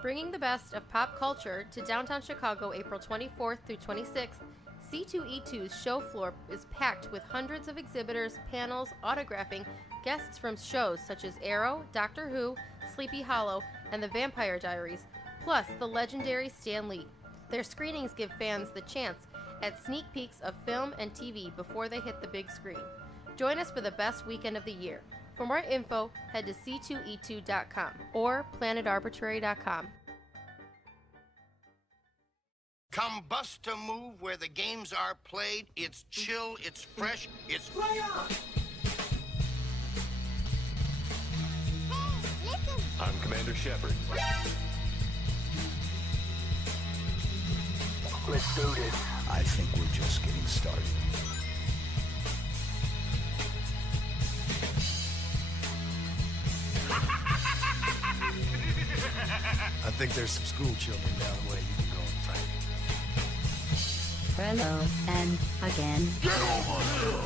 Bringing the best of pop culture to downtown Chicago April 24th through 26th, C2E2's show floor is packed with hundreds of exhibitors, panels, autographing, guests from shows such as Arrow, Doctor Who, Sleepy Hollow, and The Vampire Diaries, plus the legendary Stan Lee. Their screenings give fans the chance at sneak peeks of film and TV before they hit the big screen. Join us for the best weekend of the year. For more info, head to c2e2.com or planetarbitrary.com. Come bust a move where the games are played. It's chill, it's fresh, it's play on! Hey, listen! I'm Commander Shepard. Let's do this. I think we're just getting started. I think there's some school children down the way you can go and find. Hello, and again. Get over here!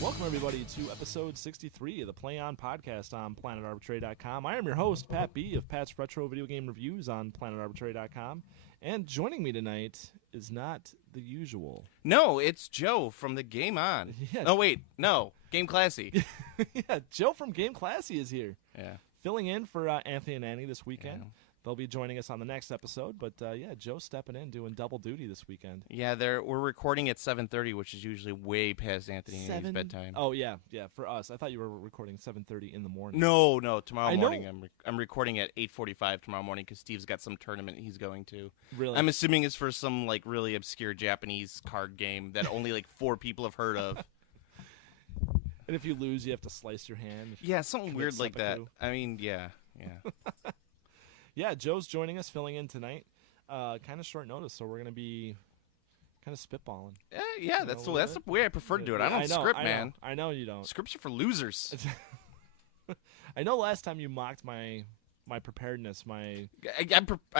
Welcome, everybody, to episode 63 of the Play On podcast on planetarbitrary.com. I am your host, Pat B. of Pat's Retro Video Game Reviews on planetarbitrary.com. And joining me tonight is not the usual. No, it's Joe from the Game On. Yeah. Oh, wait. No. Game Classy. Yeah, Joe from Game Classy is here. Yeah. Filling in for Anthony and Annie this weekend. Yeah. They'll be joining us on the next episode. But, yeah, Joe's stepping in, doing double duty this weekend. Yeah, we're recording at 7:30, which is usually way past Anthony and Annie's bedtime. Oh, yeah, for us. I thought you were recording 7:30 in the morning. No, tomorrow morning. I'm recording at 8:45 tomorrow morning because Steve's got some tournament he's going to. Really? I'm assuming it's for some, like, really obscure Japanese card game that only, like, 4 people have heard of. And if you lose, you have to slice your hand. Yeah, something weird like that. seppuku. I mean, yeah. Yeah, Joe's joining us, filling in tonight. Kind of short notice, so we're going to be kind of spitballing. Yeah, that's the way I prefer to do it. I don't script, man. I know you don't. Scripts are for losers. I know last time you mocked my preparedness, I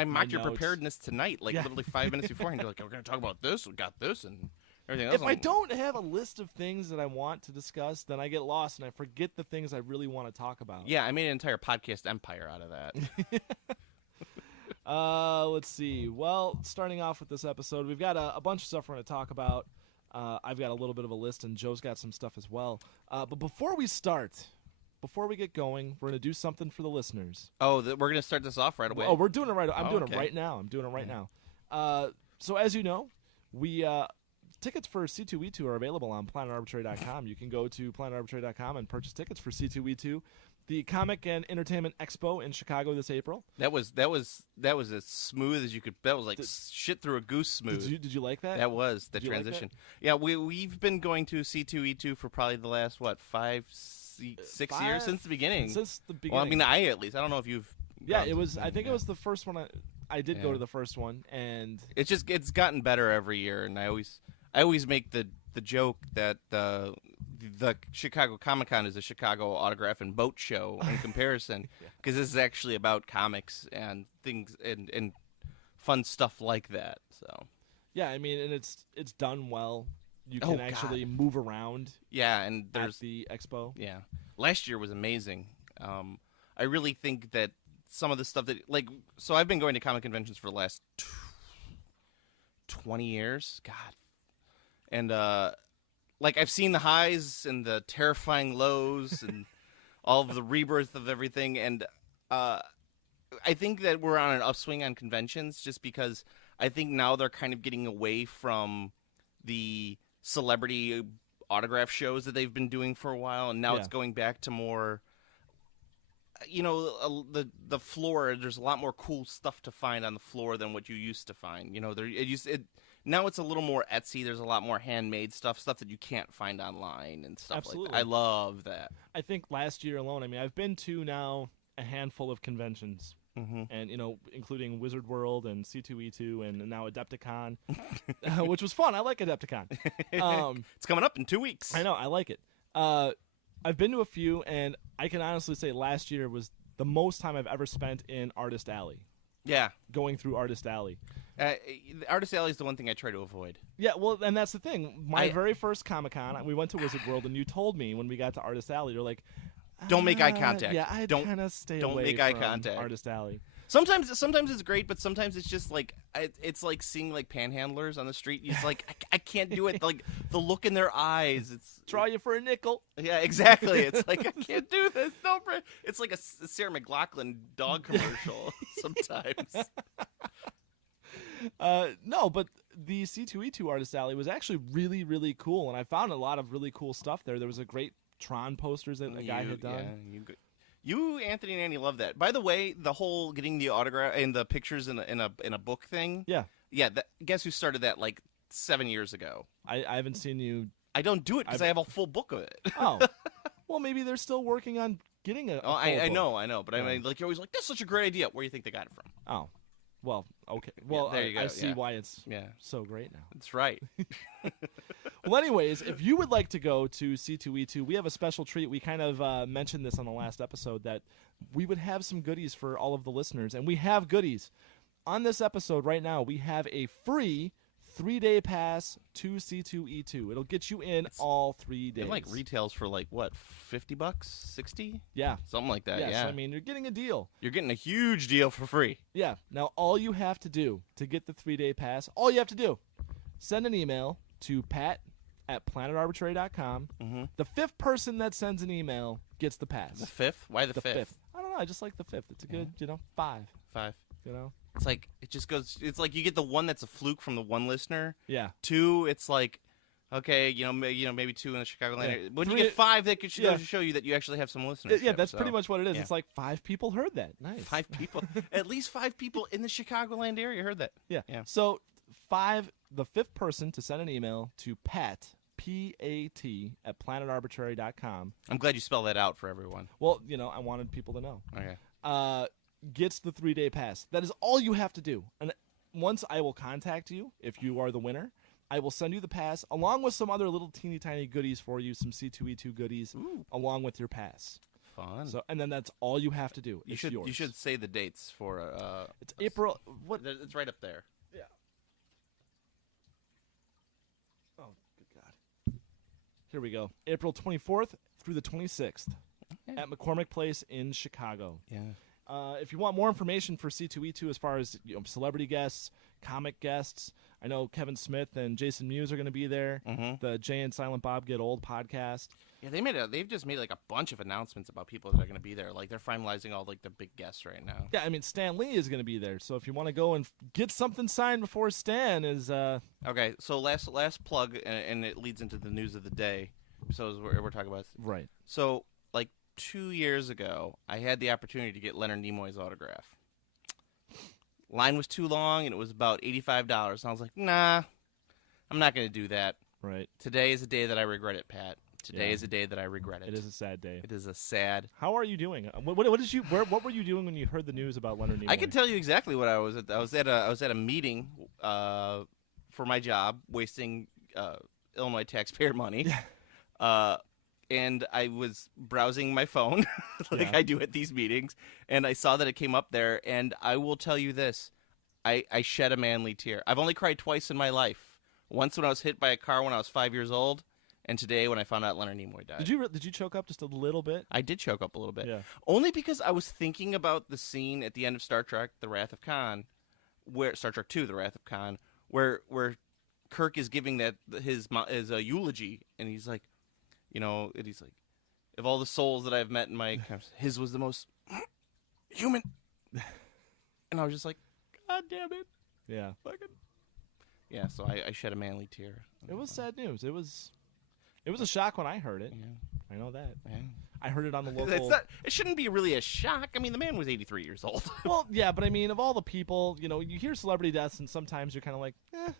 mocked your notes. preparedness tonight, like Yeah. literally 5 minutes beforehand. You're like, we're going to talk about this, we got this, and everything else. If I don't have a list of things that I want to discuss, then I get lost and I forget the things I really want to talk about. Yeah, I made an entire podcast empire out of that. Let's see. Well, starting off with this episode, we've got a bunch of stuff we're going to talk about. I've got a little bit of a list, and Joe's got some stuff as well. But before we get going, we're going to do something for the listeners. Oh, we're going to start this off right away? Oh, we're doing it right. I'm doing okay. it right now. Now. So as you know, we tickets for C2E2 are available on planetarbitrary.com. You can go to planetarbitrary.com and purchase tickets for C2E2, the Comic and Entertainment Expo in Chicago this April. That was as smooth as you could. That was like shit through a goose smooth. Did you like that? That was the Did you like transition. Yeah, we've been going to C2E2 for probably the last 6 years since the beginning. Since the beginning. Well, I mean, I at least. I don't know if you've. Yeah, gone it to was. the I think thing, it was the first one. I did go to the first one, and it's gotten better every year, and I always make the joke that the Chicago Comic-Con is a Chicago autograph and boat show in comparison, because this is actually about comics and things and fun stuff like that. So yeah, I mean, and it's done well. You can actually move around. Yeah, and there's at the expo. Yeah, last year was amazing. I really think that some of the stuff that so I've been going to comic conventions for the last 20 years. God. And I've seen the highs and the terrifying lows and all of the rebirth of everything, and I think that we're on an upswing on conventions just because I think now they're kind of getting away from the celebrity autograph shows that they've been doing for a while, and now it's going back to more, the floor. There's a lot more cool stuff to find on the floor than what you used to find. Now it's a little more Etsy. There's a lot more handmade stuff that you can't find online and stuff like that. I love that. I think last year alone, I mean, I've been to now a handful of conventions, and including Wizard World and C2E2 and now Adepticon, which was fun. I like Adepticon. It's coming up in 2 weeks. I know. I like it. I've been to a few, and I can honestly say last year was the most time I've ever spent in Artist Alley. Yeah. Going through Artist Alley. Artist Alley is the one thing I try to avoid. Yeah, well, and that's the thing. My very first Comic-Con, we went to Wizard World, and you told me when we got to Artist Alley, you're like, don't make eye contact. Yeah, I'd Don't- kind of stay don't away make eye from contact. Artist Alley. Sometimes it's great, but sometimes it's just like it's like seeing like panhandlers on the street. It's like I can't do it. Like the look in their eyes. It's Draw you for a nickel. yeah, exactly. It's like I can't do this. Don't. It's like a Sarah McLachlan dog commercial sometimes. No, but the C2E2 Artist Alley was actually really, really cool, and I found a lot of really cool stuff there. There was a great Tron posters that a guy had done. Yeah, you, Anthony and Andy, love that. By the way, the whole getting the autograph and the pictures in a book thing. Yeah. Yeah. Guess who started that like 7 years ago? I haven't seen you. I don't do it because I have a full book of it. Oh, well, maybe they're still working on getting a. Oh, I full book. know, but I mean, like you're always like, that's such a great idea. Where do you think they got it from? Oh, well, okay. Well, there you go, I see yeah. why it's Yeah, so great now. that's right. Well, anyways, if you would like to go to C2E2, we have a special treat. We kind of mentioned this on the last episode that we would have some goodies for all of the listeners, and we have goodies. On this episode right now, we have a free 3-day pass to C2E2. It'll get you in all 3 days. It like retails for like what, $50, 60, Yeah. something like that. Yes, Yeah, I mean, you're getting a deal. you're getting a huge deal for free. Yeah. Now, all you have to do to get the 3-day pass, all you have to do, send an email to pat@planetarbitrary.com. Mm-hmm. The 5th person that sends an email gets the pass. The 5th? Why the 5th? I don't know. I just like the 5th. It's a good, 5, 5. It's like it just goes. It's like you get the one that's a fluke from the one listener. Yeah. 2, it's like, okay, maybe 2 in the Chicagoland Yeah. area. When 3 you get 5, that could yeah. show you that you actually have some listeners. Yeah, that's pretty much what it is. yeah. It's like 5 people heard that. Nice. 5 people. At least 5 people in the Chicagoland area heard that. Yeah. Yeah. So the 5th person to send an email to Pat, P-A-T, @planetarbitrary.com. I'm glad you spelled that out for everyone. Well, I wanted people to know. Okay. Gets the 3-day pass. That is all you have to do. And once I will contact you, if you are the winner, I will send you the pass along with some other little teeny tiny goodies for you, some C2E2 goodies, along with your pass. Fun. So, and then that's all you have to do. you It's should yours. you should say the dates for. It's April. What? It's right up there. Yeah. Oh, good God. Here we go. April 24th through the 26th at McCormick Place in Chicago. Yeah. If you want more information for C2E2 as far as celebrity guests, comic guests, I know Kevin Smith and Jason Mewes are going to be there. Mm-hmm. The Jay and Silent Bob Get Old podcast. Yeah, they've just made like a bunch of announcements about people that are going to be there. Like they're finalizing all like the big guests right now. Yeah, I mean Stan Lee is going to be there. So if you want to go and get something signed before Stan is Okay, so last plug, and it leads into the news of the day. So we're talking about right. So like 2 years ago, I had the opportunity to get Leonard Nimoy's autograph. Line was too long, and it was about $85. And I was like, nah, I'm not going to do that. Right. Today is a day that I regret it, Pat. Today Yeah. is a day that I regret it. It is a sad day. It is a sad. How are you doing? What were you doing when you heard the news about Leonard Nimoy? I can tell you exactly what I was at. I was at a meeting for my job, wasting Illinois taxpayer money. And I was browsing my phone like I do at these meetings, and I saw that it came up there, and I will tell you this. I shed a manly tear. I've only cried twice in my life. Once when I was hit by a car when I was 5 years old, and today when I found out Leonard Nimoy died. Did you choke up just a little bit? I did choke up a little bit. Yeah. Only because I was thinking about the scene at the end of Star Trek: The Wrath of Khan, where Star Trek II: The Wrath of Khan, where Kirk is giving his eulogy, and he's like, and he's like, of all the souls that I've met in my, his was the most human. And I was just like, God damn it. Yeah. Yeah, so I shed a manly tear. It was sad news. It was a shock when I heard it. Yeah. I know that. Yeah. I heard it on the local. It shouldn't be really a shock. I mean, the man was 83 years old. Well, yeah, but I mean, of all the people, you hear celebrity deaths, and sometimes you're kind of like,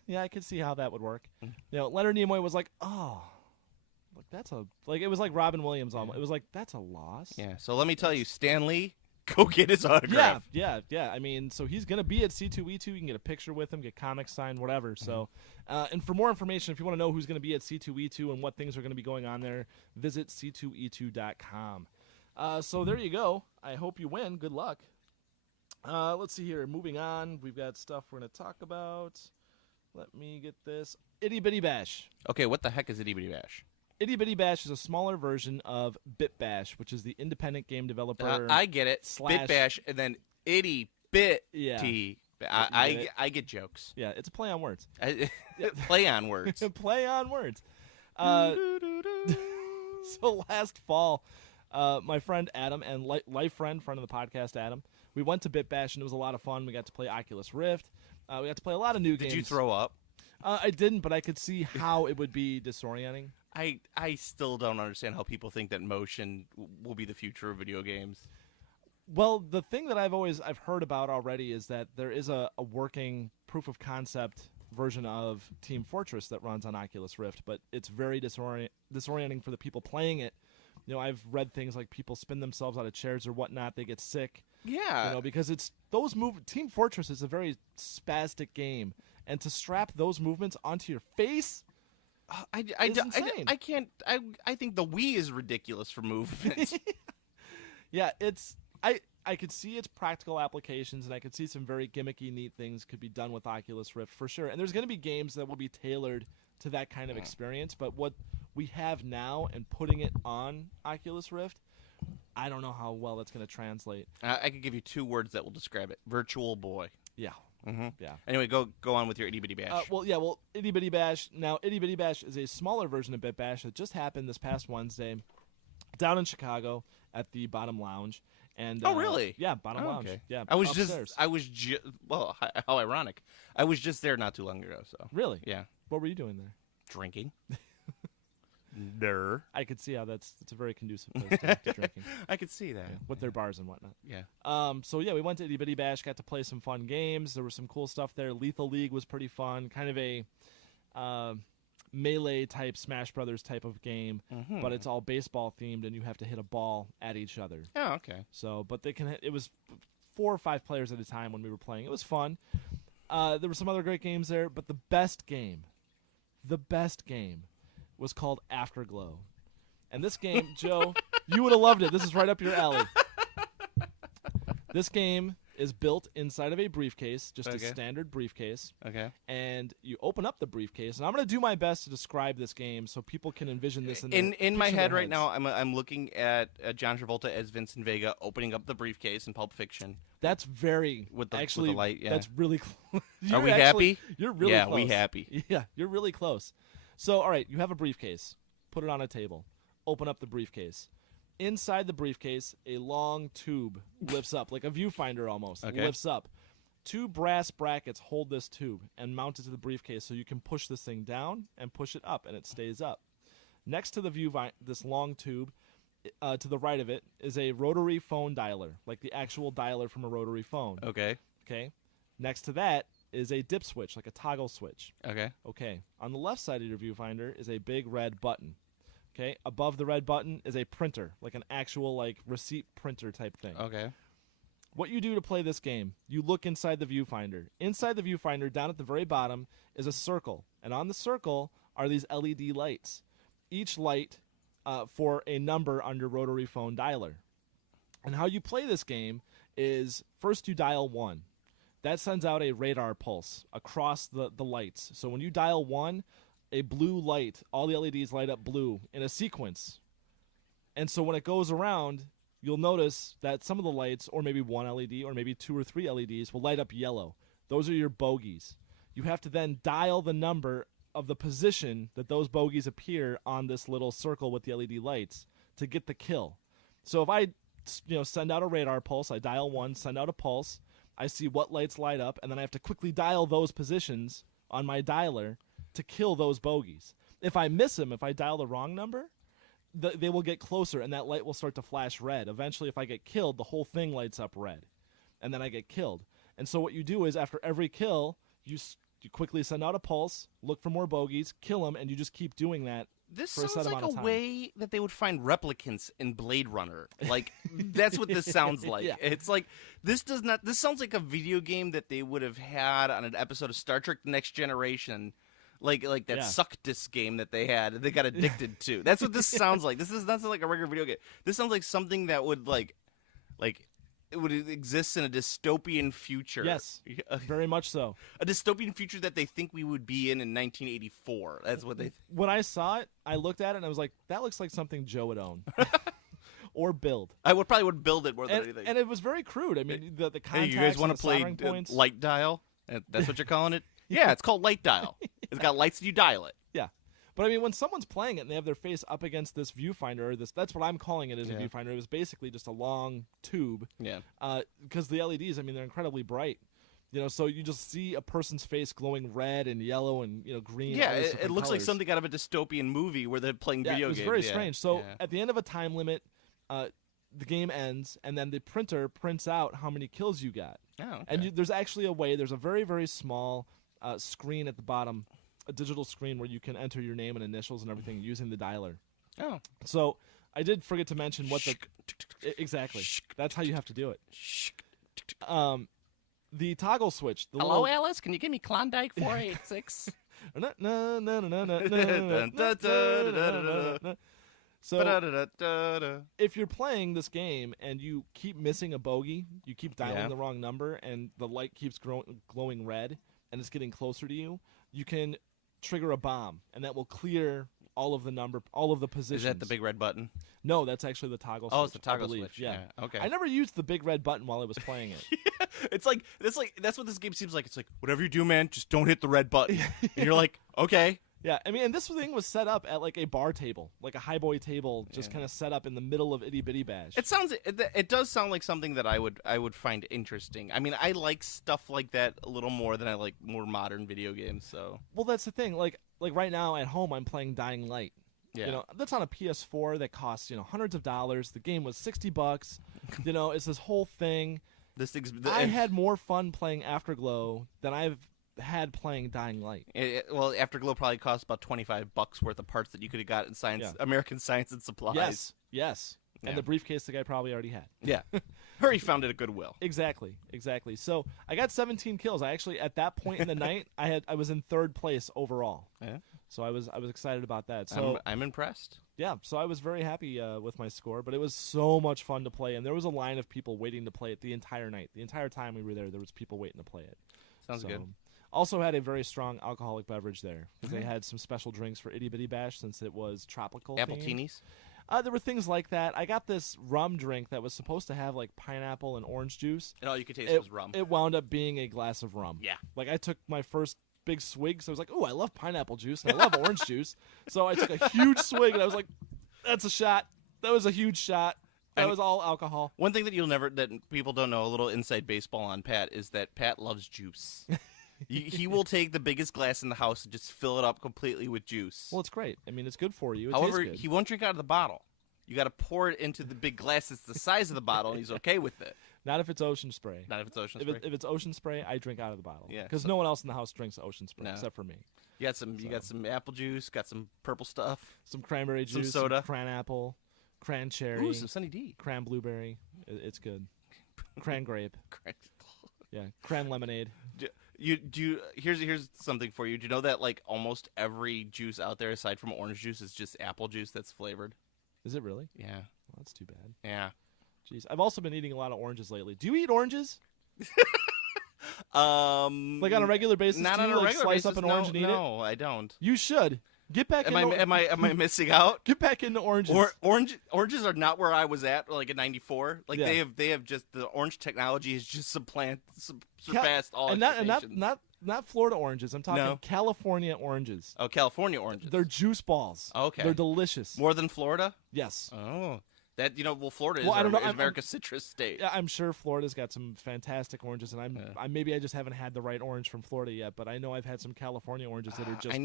yeah, I could see how that would work. Leonard Nimoy was like, oh, it was like Robin Williams almost. It was like, that's a loss. Yeah, so let me tell you, Stan Lee, go get his autograph. Yeah. I mean, so he's going to be at C2E2. You can get a picture with him, get comics signed, whatever. So, and for more information, if you want to know who's going to be at C2E2 and what things are going to be going on there, visit c2e2.com. So there you go. I hope you win. Good luck. Let's see here. Moving on, we've got stuff we're going to talk about. Let me get this. Itty Bitty Bash. Okay, what the heck is Itty Bitty Bash? Itty Bitty Bash is a smaller version of Bit Bash, which is the independent game developer. I get it. slash- Bit Bash and then Itty Bitty. Yeah. I get jokes. Yeah, it's a play on words. Play on words. Play on words. So last fall, my friend Adam and life friend of the podcast, Adam, we went to Bit Bash, and it was a lot of fun. We got to play Oculus Rift. We got to play a lot of new games. Did you throw up? I didn't, but I could see how it would be disorienting. I still don't understand how people think that motion will be the future of video games. Well, the thing that I've heard about already is that there is a working proof of concept version of Team Fortress that runs on Oculus Rift, but it's very disorienting for the people playing it. You know, I've read things like people spin themselves out of chairs or whatnot. They get sick. Yeah. You know, because it's those Team Fortress is a very spastic game, and to strap those movements onto your face, I insane. can't. I think the Wii is ridiculous for movement. yeah, I could see its practical applications, and I could see some very gimmicky, neat things could be done with Oculus Rift for sure. And there's going to be games that will be tailored to that kind of experience. But what we have now and putting it on Oculus Rift, I don't know how well that's going to translate. I could give you 2 words that will describe it: Virtual Boy. Yeah. Mm-hmm. Yeah. Anyway, go on with your Itty Bitty Bash. Well, Itty Bitty Bash. Now, Itty Bitty Bash is a smaller version of Bit Bash that just happened this past Wednesday down in Chicago at the Bottom Lounge. And oh, really? Yeah, Bottom Lounge. Okay. Yeah, I was upstairs. well, how ironic. I was just there not too long ago. So Really? yeah, What were you doing there? drinking. Ner. I could see how it's a very conducive place to drinking. I could see that. With their bars and whatnot. Yeah. So yeah, we went to Itty Bitty Bash, got to play some fun games. There was some cool stuff there. Lethal League was pretty fun, kind of a melee type Smash Brothers type of game, but it's all baseball themed, and you have to hit a ball at each other. Oh, okay. So, but they can. It was 4 or 5 players at a time when we were playing. It was fun. There were some other great games there, but the best game was called Afterglow. And this game, Joe, you would have loved it. This is right up your alley. This game is built inside of a briefcase, just a standard briefcase. Okay. And you open up the briefcase, and I'm going to do my best to describe this game so people can envision this in my head right now. I'm looking at John Travolta as Vincent Vega opening up the briefcase in Pulp Fiction. That's very with the actually light. Yeah. That's really close. Are we happy? You're really yeah, close. we happy. Yeah, you're really close. So, all right, you have a briefcase. Put it on a table. Open up the briefcase. Inside the briefcase, a long tube lifts up, like a viewfinder almost. Okay. Lifts up. 2 brass brackets hold this tube and mount it to the briefcase so you can push this thing down and push it up, and it stays up. Next to the this long tube, to the right of it, is a rotary phone dialer, like the actual dialer from a rotary phone. Okay. Okay. Next to that is a dip switch, like a toggle switch. Okay. Okay. On the left side of your viewfinder is a big red button. Okay. Above the red button is a printer, like an actual like receipt printer type thing. Okay. What you do to play this game, you look inside the viewfinder. Inside the viewfinder, down at the very bottom, is a circle. And on the circle are these LED lights. Each light for a number on your rotary phone dialer. And how you play this game is first you dial 1. That sends out a radar pulse across the lights. So when you dial 1, a blue light, all the LEDs light up blue in a sequence. And so when it goes around, you'll notice that some of the lights, or maybe 1 LED, or maybe 2 or 3 LEDs, will light up yellow. Those are your bogeys. You have to then dial the number of the position that those bogeys appear on this little circle with the LED lights to get the kill. So if I send out a radar pulse, I dial 1, send out a pulse, I see what lights light up, and then I have to quickly dial those positions on my dialer to kill those bogeys. If I miss them, if I dial the wrong number, they will get closer, and that light will start to flash red. Eventually, if I get killed, the whole thing lights up red, and then I get killed. And so what you do is, after every kill, you quickly send out a pulse, look for more bogeys, kill them, and you just keep doing that. This for a sounds set like amount of a time. way that they would find replicants in Blade Runner. Like, that's what this sounds like. Yeah. It's like, this sounds like a video game that they would have had on an episode of Star Trek The Next Generation. Like that suck disc game that they had, they got addicted to. That's what this sounds like. This is not like a regular video game. This sounds like something that would like would exist in a dystopian future. Yes, very much so. A dystopian future that they think we would be in 1984. That's what they. When I saw it, I looked at it and I was like, "That looks like something Joe would own or build." I probably would build it more than And, anything. and it was very crude. I mean, the Hey, contacts you guys and want the to play soldering points. light dial? That's what you're calling it? Yeah, it's called light dial. It's got lights and you dial it. Yeah. But I mean, when someone's playing it and they have their face up against this viewfinder, or that's what I'm calling it as a viewfinder. It was basically just a long tube. Yeah. Because the LEDs, I mean, they're incredibly bright. So you just see a person's face glowing red and yellow and green. Yeah, all these it different looks like colors. something out of a dystopian movie where they're playing Yeah, video it was games. very Yeah. strange. So Yeah. at the end of a time limit, the game ends, and then the printer prints out how many kills you got. Oh, okay. And there's actually a way. There's a very, very small screen at the bottom, a digital screen where you can enter your name and initials and everything using the dialer. Oh. So I did forget to mention what exactly. That's how you have to do it. The toggle switch. The Hello, little, Alice. Can you give me Klondike 486? So Ba-da-da-da-da-da. if you're playing this game and you keep missing a bogey, you keep dialing Yeah. the wrong number, and the light keeps glowing red, and it's getting closer to you, you can trigger a bomb, and that will clear all of the positions. Is that the big red button? No, that's actually the toggle switch. Oh, it's the I toggle believe. switch. Yeah. Okay. I never used the big red button while I was playing it. It's like that's what this game seems like. It's like whatever you do, man, just don't hit the red button. And you're like, okay. Yeah, I mean, and this thing was set up at like a bar table, like a highboy table, just kind of set up in the middle of Itty Bitty Bash. It does sound like something that I would find interesting. I mean, I like stuff like that a little more than I like more modern video games. So Well, that's the thing. Like right now at home, I'm playing Dying Light. yeah, That's on a PS4 that costs hundreds of dollars. The game was $60. It's this whole thing. this thing's. I had more fun playing Afterglow than I've had playing Dying Light. Well, Afterglow probably cost about $25 worth of parts that you could have got in American Science and Supplies. Yes. Yeah. And the briefcase the guy probably already had. Yeah, or he found it at Goodwill. Exactly. So I got 17 kills. I actually, at that point in the night, I was in third place overall. Yeah, So I was excited about that. So I'm impressed. yeah, so I was very happy with my score, but it was so much fun to play, and there was a line of people waiting to play it the entire night. The entire time we were there was people waiting to play it. Sounds good. Also had a very strong alcoholic beverage there because they had some special drinks for Itty Bitty Bash since it was tropical. Apple themed. teenies. There were things like that. I got this rum drink that was supposed to have like pineapple and orange juice. And all you could taste It was rum. It wound up being a glass of rum. Yeah. Like I took my first big swig, so I was like, "Oh, I love pineapple juice and I love orange juice." So I took a huge swig and I was like, "That's a shot. That was a huge shot. That was all alcohol." One thing that people don't know, a little inside baseball on Pat, is that Pat loves juice. He will take the biggest glass in the house and just fill it up completely with juice. Well, it's great. I mean, it's good for you. It However, tastes good. he won't drink out of the bottle. You got to pour it into the big glass that's the size of the bottle, and he's okay with it. Not if it's ocean spray. Not if it's ocean If, spray. if it's ocean spray, I drink out of the bottle. Yeah, Because so- no one else in the house drinks ocean spray No. except for me. You got some apple juice, got some purple stuff. Some cranberry Some juice, soda. some cran apple, cran cherry, Ooh, some Sunny D. cran blueberry. It's good. Cran grape. Yeah. Cran lemonade. Here's something for you. Do you know that like almost every juice out there aside from orange juice is just apple juice that's flavored? Is it really? Yeah. Well, that's too bad. Yeah. Jeez. I've also been eating a lot of oranges lately. Do you eat oranges? Like on a regular basis? Not do on you, a like, regular slice basis. up an orange and eat it? No, I don't. You should. Get back Am into I missing out? Get back into oranges. Oranges are not where I was at, like in '94. Like Yeah. they have just the orange technology has just surpassed all and expectations. not Florida oranges. I'm talking No. California oranges. Oh, California oranges. They're juice balls. Okay. They're delicious. More than Florida. Yes. Oh, that Florida is, Well, I don't know. is I'm- America's citrus state. Yeah, I'm sure Florida's got some fantastic oranges, and maybe I just haven't had the right orange from Florida yet. But I know I've had some California oranges that are just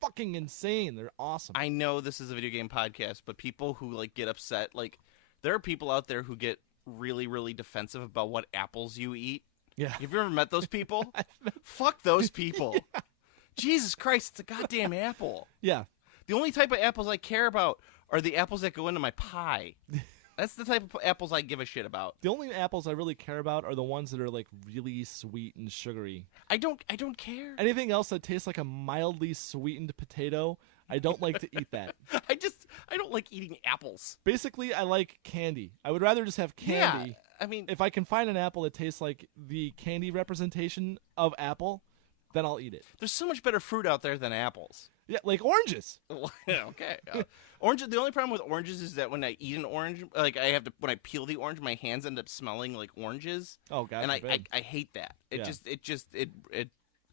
fucking insane. They're awesome. I know this is a video game podcast, but people who like get upset, like there are people out there who get really, really defensive about what apples you eat. Yeah. Have you ever met those people? Fuck those people. Jesus Christ, it's a goddamn apple. Yeah. The only type of apples I care about are the apples that go into my pie. That's the type of apples I give a shit about. The only apples I really care about are the ones that are like really sweet and sugary. I don't care. Anything else that tastes like a mildly sweetened potato, I don't like to eat that. I don't like eating apples. Basically, I like candy. I would rather just have candy I mean, if I can find an apple that tastes like the candy representation of apple, then I'll eat it. there's so much better fruit out there than apples. Yeah, like oranges. Okay. Orange. The only problem with oranges is that when I eat an orange, like when I peel the orange, my hands end up smelling like oranges. Oh God, and forbid. I hate that. Yeah.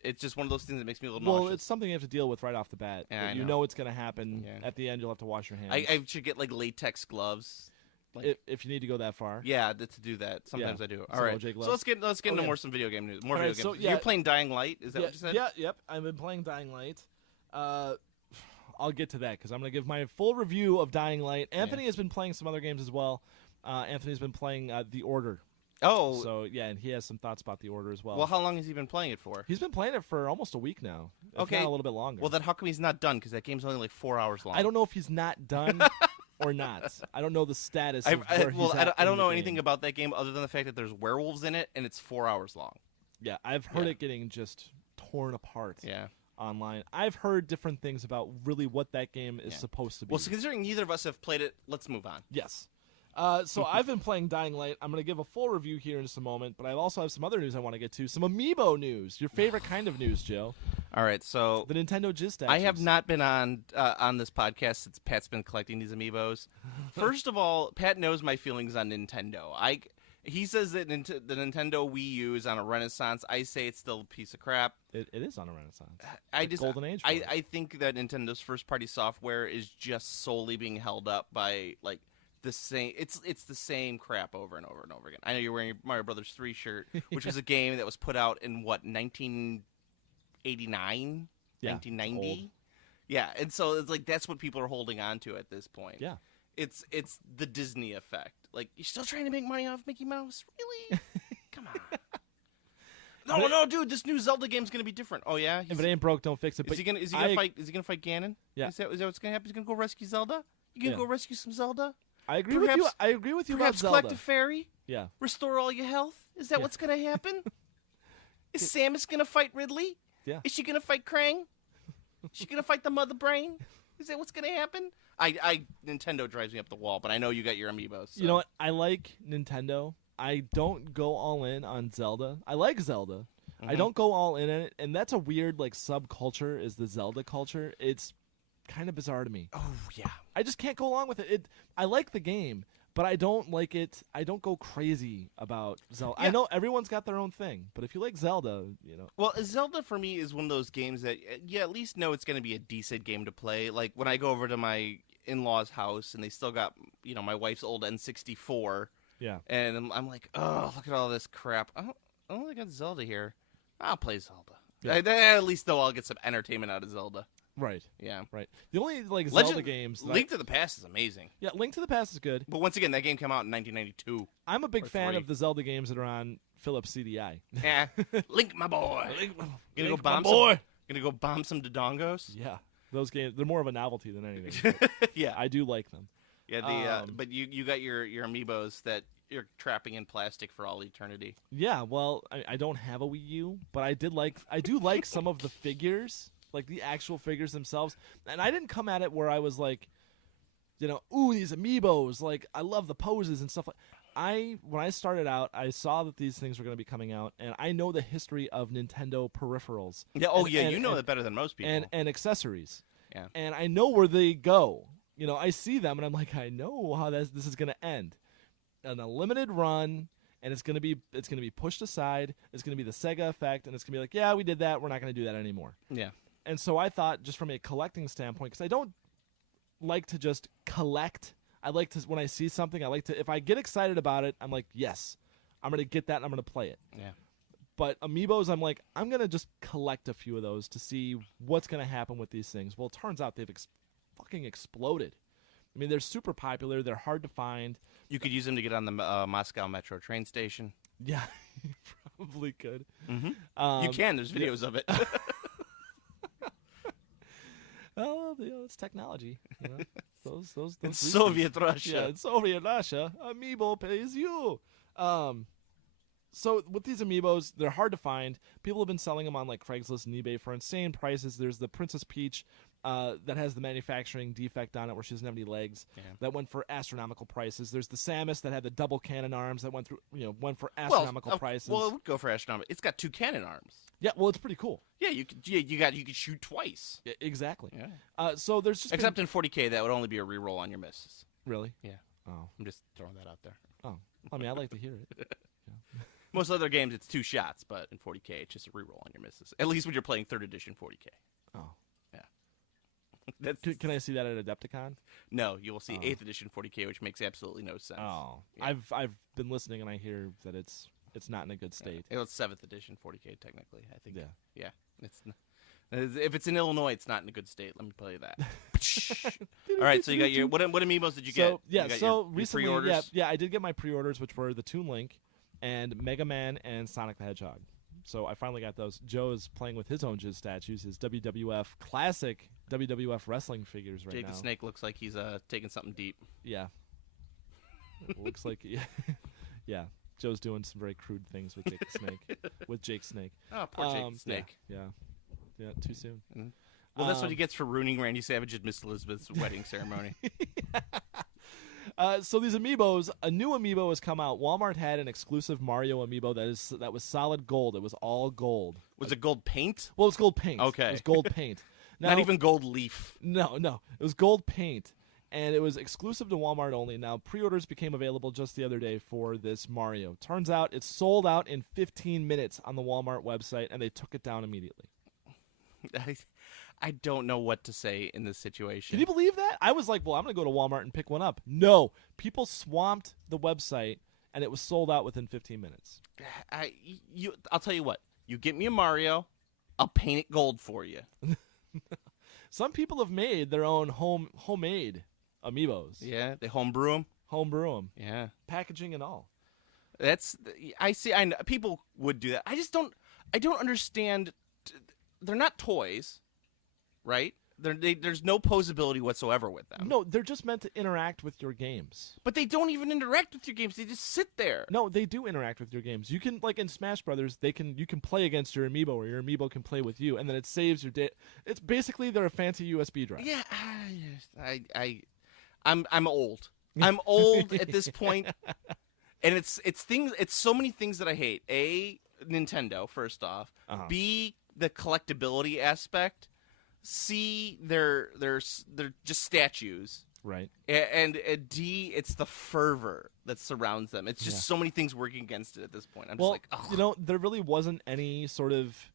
It's just one of those things that makes me a little Well, nauseous. it's something you have to deal with right off the bat. Yeah, That I you know. know it's going to happen. Yeah. At the end, you'll have to wash your hands. I should get like latex gloves. if you need to go that far. Yeah, to do that. Sometimes Yeah. I do. Some All right. OJ So gloves. let's get into Okay. some video game news. More All video right, so, games. yeah. You're playing Dying Light. Is that what you said? Yeah, yep. I've been playing Dying Light. I'll get to that because I'm going to give my full review of Dying Light. Anthony has been playing some other games as well. Anthony's been playing The Order. Oh. So, yeah, and he has some thoughts about The Order as well. Well, how long has he been playing it for? He's been playing it for almost a week now. If Okay. not a little bit longer. Well, then how come he's not done? Because that game's only like 4 hours long. I don't know if he's not done or not. I don't know the status of where he's at I don't in know the anything game. about that game other than the fact that there's werewolves in it and it's 4 hours long. Yeah, I've heard Yeah. it getting just torn apart Yeah. online. I've heard different things about really what that game is Yeah. supposed to be. Well, so considering neither of us have played it, let's move on. Yes. So I've been playing Dying Light. I'm going to give a full review here in just a moment, but I also have some other news I want to get to. Some Amiibo news. Your favorite kind of news, Joe. All right, so The Nintendo Jizz statues. I have not been on this podcast since Pat's been collecting these amiibos. First of all, Pat knows my feelings on Nintendo. He says that the Nintendo Wii U is on a renaissance. I say it's still a piece of crap. It is on a renaissance. I It's a just golden age for it. I think that Nintendo's first party software is just solely being held up by like the same. It's the same crap over and over and over again. I know you're wearing your Mario Brothers 3 shirt, which was a game that was put out in what 1989, Yeah, 1990. old. Yeah, and so it's like that's what people are holding on to at this point. Yeah. It's the Disney effect. Like, you're still trying to make money off Mickey Mouse? Really? Come on. No, dude, this new Zelda game's gonna be different. Oh yeah, If it ain't broke, don't fix it. is But he gonna fight? Is he gonna fight Ganon? Yeah. Is that what's gonna happen? He's gonna go rescue Zelda. You gonna Yeah. go rescue some Zelda? I agree with you. Perhaps- I agree with you about Perhaps Zelda. collect a fairy. Yeah. Restore all your health. Is that Yeah. what's gonna happen? Is Samus gonna fight Ridley? Yeah. Is she gonna fight Krang? Is she gonna fight the Mother Brain? Is that what's gonna happen? Nintendo drives me up the wall, but I know you got your amiibos. So. You know what? I like Nintendo. I don't go all in on Zelda. I like Zelda. I don't go all in on it, and that's a weird like subculture. Is the Zelda culture? It's kind of bizarre to me. Oh yeah. I just can't go along with it. I like the game, but I don't like it. I don't go crazy about Zelda. I Yeah. know everyone's got their own thing, but if you like Zelda, you know. Well, Zelda for me is one of those games that at least know it's going to be a decent game to play. Like when I go over to my in-laws' house and they still got, my wife's old N64, Yeah. and I'm like, oh, look at all this crap. I only got Zelda here. I'll play Zelda. Yeah. At least though I'll get some entertainment out of Zelda. Right. Yeah. Right. The only like Zelda games. that Link to the Past is amazing. yeah, Link to the Past is good. But once again, that game came out in 1992. I'm a big Or fan 3. of the Zelda games that are on Philips CDI. Yeah. Link, my boy. Gonna go Link, my bomb boy. some. Gonna go bomb some Dodongos. Yeah, those games, they're more of a novelty than anything. but Yeah. I do like them. Yeah. But you got your amiibos that you're trapping in plastic for all eternity. Yeah, well, I don't have a Wii U, but I do like some of the figures, like the actual figures themselves. And I didn't come at it where I was like, ooh, these amiibos, like I love the poses and stuff. When I started out, I saw that these things were going to be coming out, and I know the history of Nintendo peripherals. Yeah. Oh, and- yeah. and- You know and- that better than most people. and accessories. Yeah. And I know where they go. I see them, and I'm like, I know how this is going to end. On a limited run, and it's gonna be pushed aside. It's gonna be the Sega effect, and it's gonna be like, yeah, we did that. We're not gonna do that anymore. Yeah. And so I thought, just from a collecting standpoint, because I don't like to just collect. I like to, when I see something, if I get excited about it, I'm like, yes, I'm gonna get that, and I'm gonna play it. Yeah. But amiibos, I'm like, I'm gonna just collect a few of those to see what's gonna happen with these things. Well, it turns out they've fucking exploded. I mean, they're super popular. They're hard to find. You could use them to get on the Moscow Metro train station. Yeah, you probably could. You can. There's videos of it. Oh, it's technology. Those In reasons. Soviet Russia. Yeah, in Soviet Russia, Amiibo pays you. So with these amiibos, they're hard to find. People have been selling them on like Craigslist and eBay for insane prices. There's the Princess Peach that has the manufacturing defect on it where she doesn't have any legs. Yeah. That went for astronomical prices. There's the Samus that had the double cannon arms that went for astronomical prices. Well, it would go for astronomical. It's got 2 cannon arms. Yeah, well, it's pretty cool. Yeah, you could shoot twice. Yeah, exactly. Yeah. So there's just Except in 40K, that would only be a reroll on your misses. really. Yeah. Oh, I'm just throwing that out there. oh. I mean, I'd like to hear it. Most other games, it's 2 shots, but in 40K, it's just a reroll on your misses. At least when you're playing 3rd edition 40K. Oh, Yeah. That's can I see that at Adepticon? No, you will see 8th edition 40K, which makes absolutely no sense. Oh, Yeah. I've been listening and I hear that it's not in a good state. It was 7th edition 40K, technically, I think. Yeah. Yeah. If it's in Illinois, it's not in a good state. Let me tell you that. All right, so you got your what amiibos did you get? So yeah, You got so your recently, pre-orders? yeah, I did get my pre-orders, which were the Toon Link, and Mega Man and Sonic the Hedgehog. So I finally got those. Joe is playing with his own Jizz statues, his WWF classic WWF wrestling figures right Jake now. the Snake looks like he's taking something deep. Yeah, it looks like yeah. Joe's doing some very crude things with Jake the Snake. With Jake Snake. Oh, poor Jake the Snake. Yeah, too soon. Well, that's what he gets for ruining Randy Savage's Miss Elizabeth's wedding ceremony. So these amiibos, a new amiibo has come out. Walmart had an exclusive Mario amiibo that was solid gold. It was all gold. Was it gold paint? Well, it was gold paint. Okay. It was gold paint. Now, Not even gold leaf. No. It was gold paint, and it was exclusive to Walmart only. Now, pre-orders became available just the other day for this Mario. Turns out it's sold out in 15 minutes on the Walmart website, and they took it down immediately. I don't know what to say in this situation. Can you believe that? I was like, well, I'm going to go to Walmart and pick one up. No. People swamped the website, and it was sold out within 15 minutes. I'll tell you what. You get me a Mario, I'll paint it gold for you. Some people have made their own homemade amiibos. Yeah, they homebrew them. Homebrew them. Yeah. Packaging and all. I know people would do that. I don't understand. They're not toys, right? There's no posability whatsoever with them. No, they're just meant to interact with your games. But they don't even interact with your games. They just sit there. No, they do interact with your games. You can, like in Smash Brothers, you can play against your amiibo, or your amiibo can play with you, and then it saves your data. It's basically they're a fancy USB drive. Yeah, I'm old. I'm old at this point, and it's things. It's so many things that I hate. A, Nintendo, first off. B, the collectability aspect. C, they're just statues. Right. And D, it's the fervor that surrounds them. It's just so many things working against it at this point. I'm just like, ugh. There really wasn't any sort of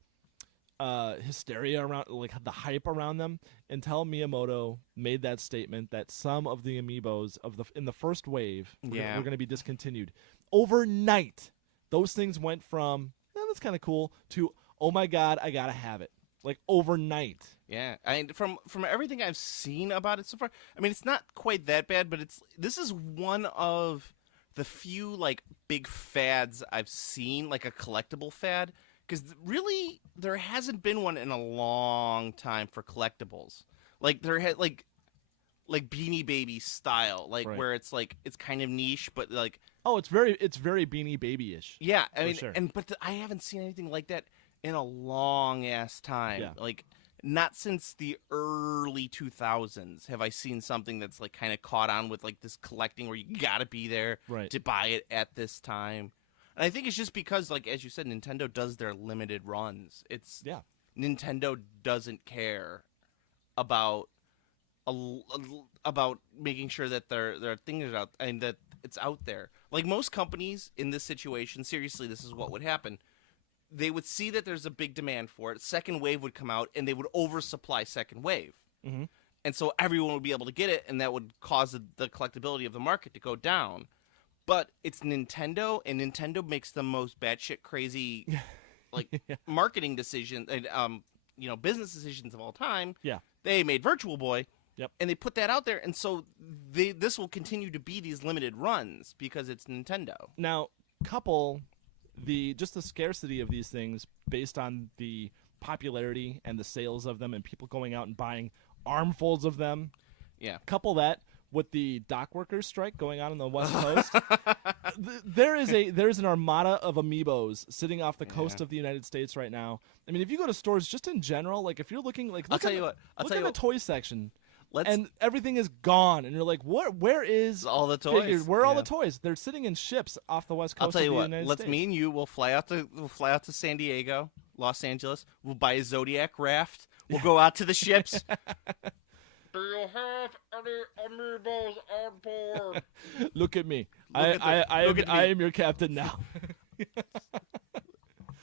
hysteria around, like the hype around them, until Miyamoto made that statement that some of the amiibos in the first wave were going to be discontinued. Overnight, those things went from, that's kind of cool, to, oh my God, I gotta have it. Like overnight. Yeah, from everything I've seen about it so far, I mean, it's not quite that bad, but this is one of the few like big fads I've seen, like a collectible fad, because really there hasn't been one in a long time for collectibles. Like there had like Beanie Baby style, like right. where it's like it's kind of niche, but like it's very Beanie Baby-ish. Yeah, I mean, sure. but I haven't seen anything like that in a long ass time. Yeah. Like not since the early 2000s have I seen something that's like kind of caught on with like this collecting where you gotta be there right. to buy it at this time. And I think it's just because, like as you said, Nintendo does their limited runs. Nintendo doesn't care about making sure that their thing is out and that it's out there. Like most companies in this situation, seriously, this is what would happen. They would see that there's a big demand for it. Second wave would come out, and they would oversupply second wave. Mm-hmm. And so everyone would be able to get it, and that would cause the collectability of the market to go down. But it's Nintendo, and Nintendo makes the most batshit crazy like marketing decisions and business decisions of all time. Yeah. They made Virtual Boy. Yep. And they put that out there, and so this will continue to be these limited runs because it's Nintendo. Now, couple the scarcity of these things based on the popularity and the sales of them and people going out and buying armfuls of them. Yeah. Couple that with the dock workers strike going on the West Coast. There's an armada of amiibos sitting off the coast of the United States right now. I mean, if you go to stores just in general, like if you're looking, like I'll tell you what. look at the toy section, Let's and everything is gone, and you're like, what? Where is all the toys? figures? Where are all Yeah. the toys? They're sitting in ships off the west coast. I'll tell you of the what. United Let's States. me and you. We'll fly out to San Diego, Los Angeles. We'll buy a Zodiac raft. We'll go out to the ships. Do you have any amiibos on board? Look at me. Look at I me. am your captain now.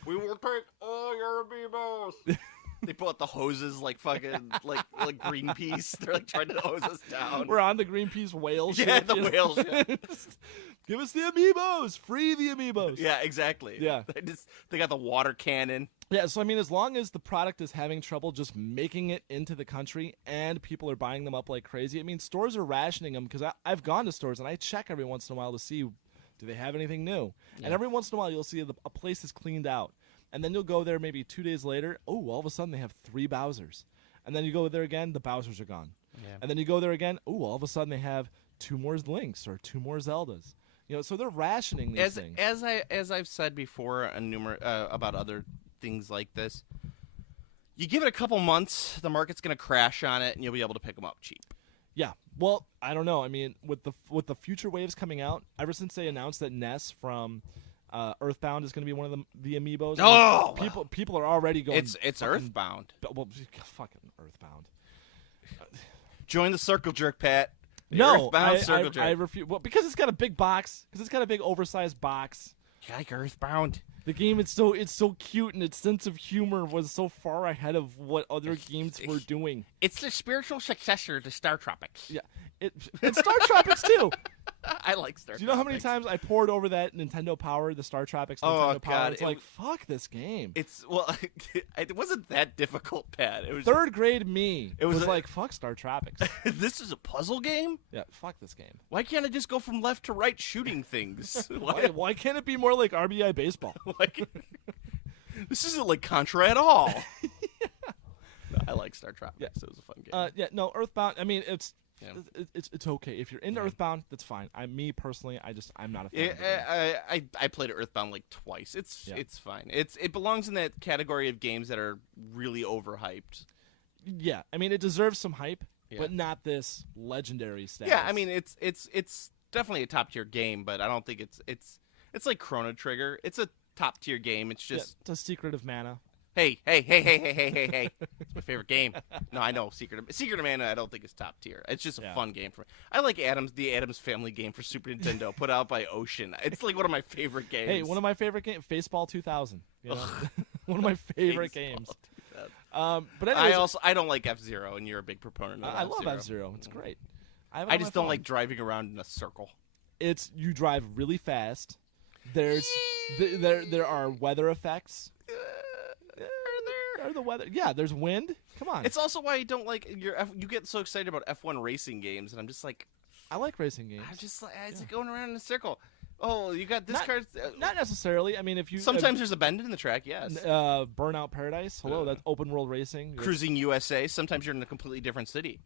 We will take all your amiibos. They pull out the hoses like fucking like Greenpeace. They're like trying to hose us down. We're on the Greenpeace whale ship. Yeah, the you know? whale ship. Give us the amiibos. Free the amiibos. Yeah, exactly. Yeah. They got the water cannon. Yeah, so I mean, as long as the product is having trouble just making it into the country and people are buying them up like crazy, I mean, stores are rationing them because I've gone to stores and I check every once in a while to see, do they have anything new? Yeah. And every once in a while you'll see a place is cleaned out. And then you'll go there maybe 2 days later, oh, all of a sudden they have 3 Bowsers. And then you go there again, the Bowsers are gone. Yeah. And then you go there again, oh, all of a sudden they have 2 more Links or 2 more Zeldas. You know, so they're rationing these things. As I've said before about other things like this, you give it a couple months, the market's going to crash on it, and you'll be able to pick them up cheap. Yeah. Well, I don't know. I mean, with the future waves coming out, ever since they announced that Ness from Earthbound is going to be one of the amiibos, Oh! people are already going. It's fucking- Earthbound. Well, fucking Earthbound. Join the circle jerk, Pat. The No, Earthbound circle jerk. I refuse. Well, because it's got a big box. Because it's got a big oversized box. You like Earthbound? The game it's so cute and its sense of humor was so far ahead of what other games were doing. It's the spiritual successor to Star Tropics. Yeah, and Star Tropics too. I like Star Tropics. Do you know how many times I poured over that Nintendo Power, the Star Tropics Oh, Nintendo Power? God, It's it like, fuck this game. It's it wasn't that difficult, Pat. It was Third grade me It was was a- like, fuck Star Tropics. This is a puzzle game. Yeah, fuck this game. Why can't I just go from left to right shooting things? Why can't it be more like RBI baseball? This isn't like Contra at all. No, I like Star Tropics. Yeah. It was a fun game. No, Earthbound. I mean, it's Yeah. it's okay if you're into Yeah. Earthbound. That's fine. Me personally, I'm not a fan. of the game. Yeah, I played Earthbound like twice. It's fine. It belongs in that category of games that are really overhyped. Yeah, I mean, it deserves some hype, Yeah. but not this legendary status. Yeah, I mean it's definitely a top tier game, but I don't think it's like Chrono Trigger. It's a top tier game. It's Yeah, just it's a Secret of Mana. hey. It's my favorite game. No, I know Secret of Mana. I don't think it's top tier. It's just a Yeah. fun game for me. I like the Addams Family game for Super Nintendo, put out by Ocean. It's like one of my favorite games. Hey, one of my favorite games, Faceball 2000. You know? One of my favorite games. But anyways, I don't like F-Zero, and you're a big proponent of I love F-Zero. F-Zero. It's great. have it I on my just don't phone. like driving around in a circle. It's you drive really fast. There's there are weather effects. Are the weather? Yeah, there's wind. Come on. It's also why I don't like you get so excited about F1 racing games, and I'm just like, I like racing games. I'm just like, it's going around in a circle. Oh, you got this car. Not necessarily. I mean, if you Sometimes there's a bend in the track. Yes. Burnout Paradise. Hello, that's open world racing. Cruising USA. Sometimes you're in a completely different city.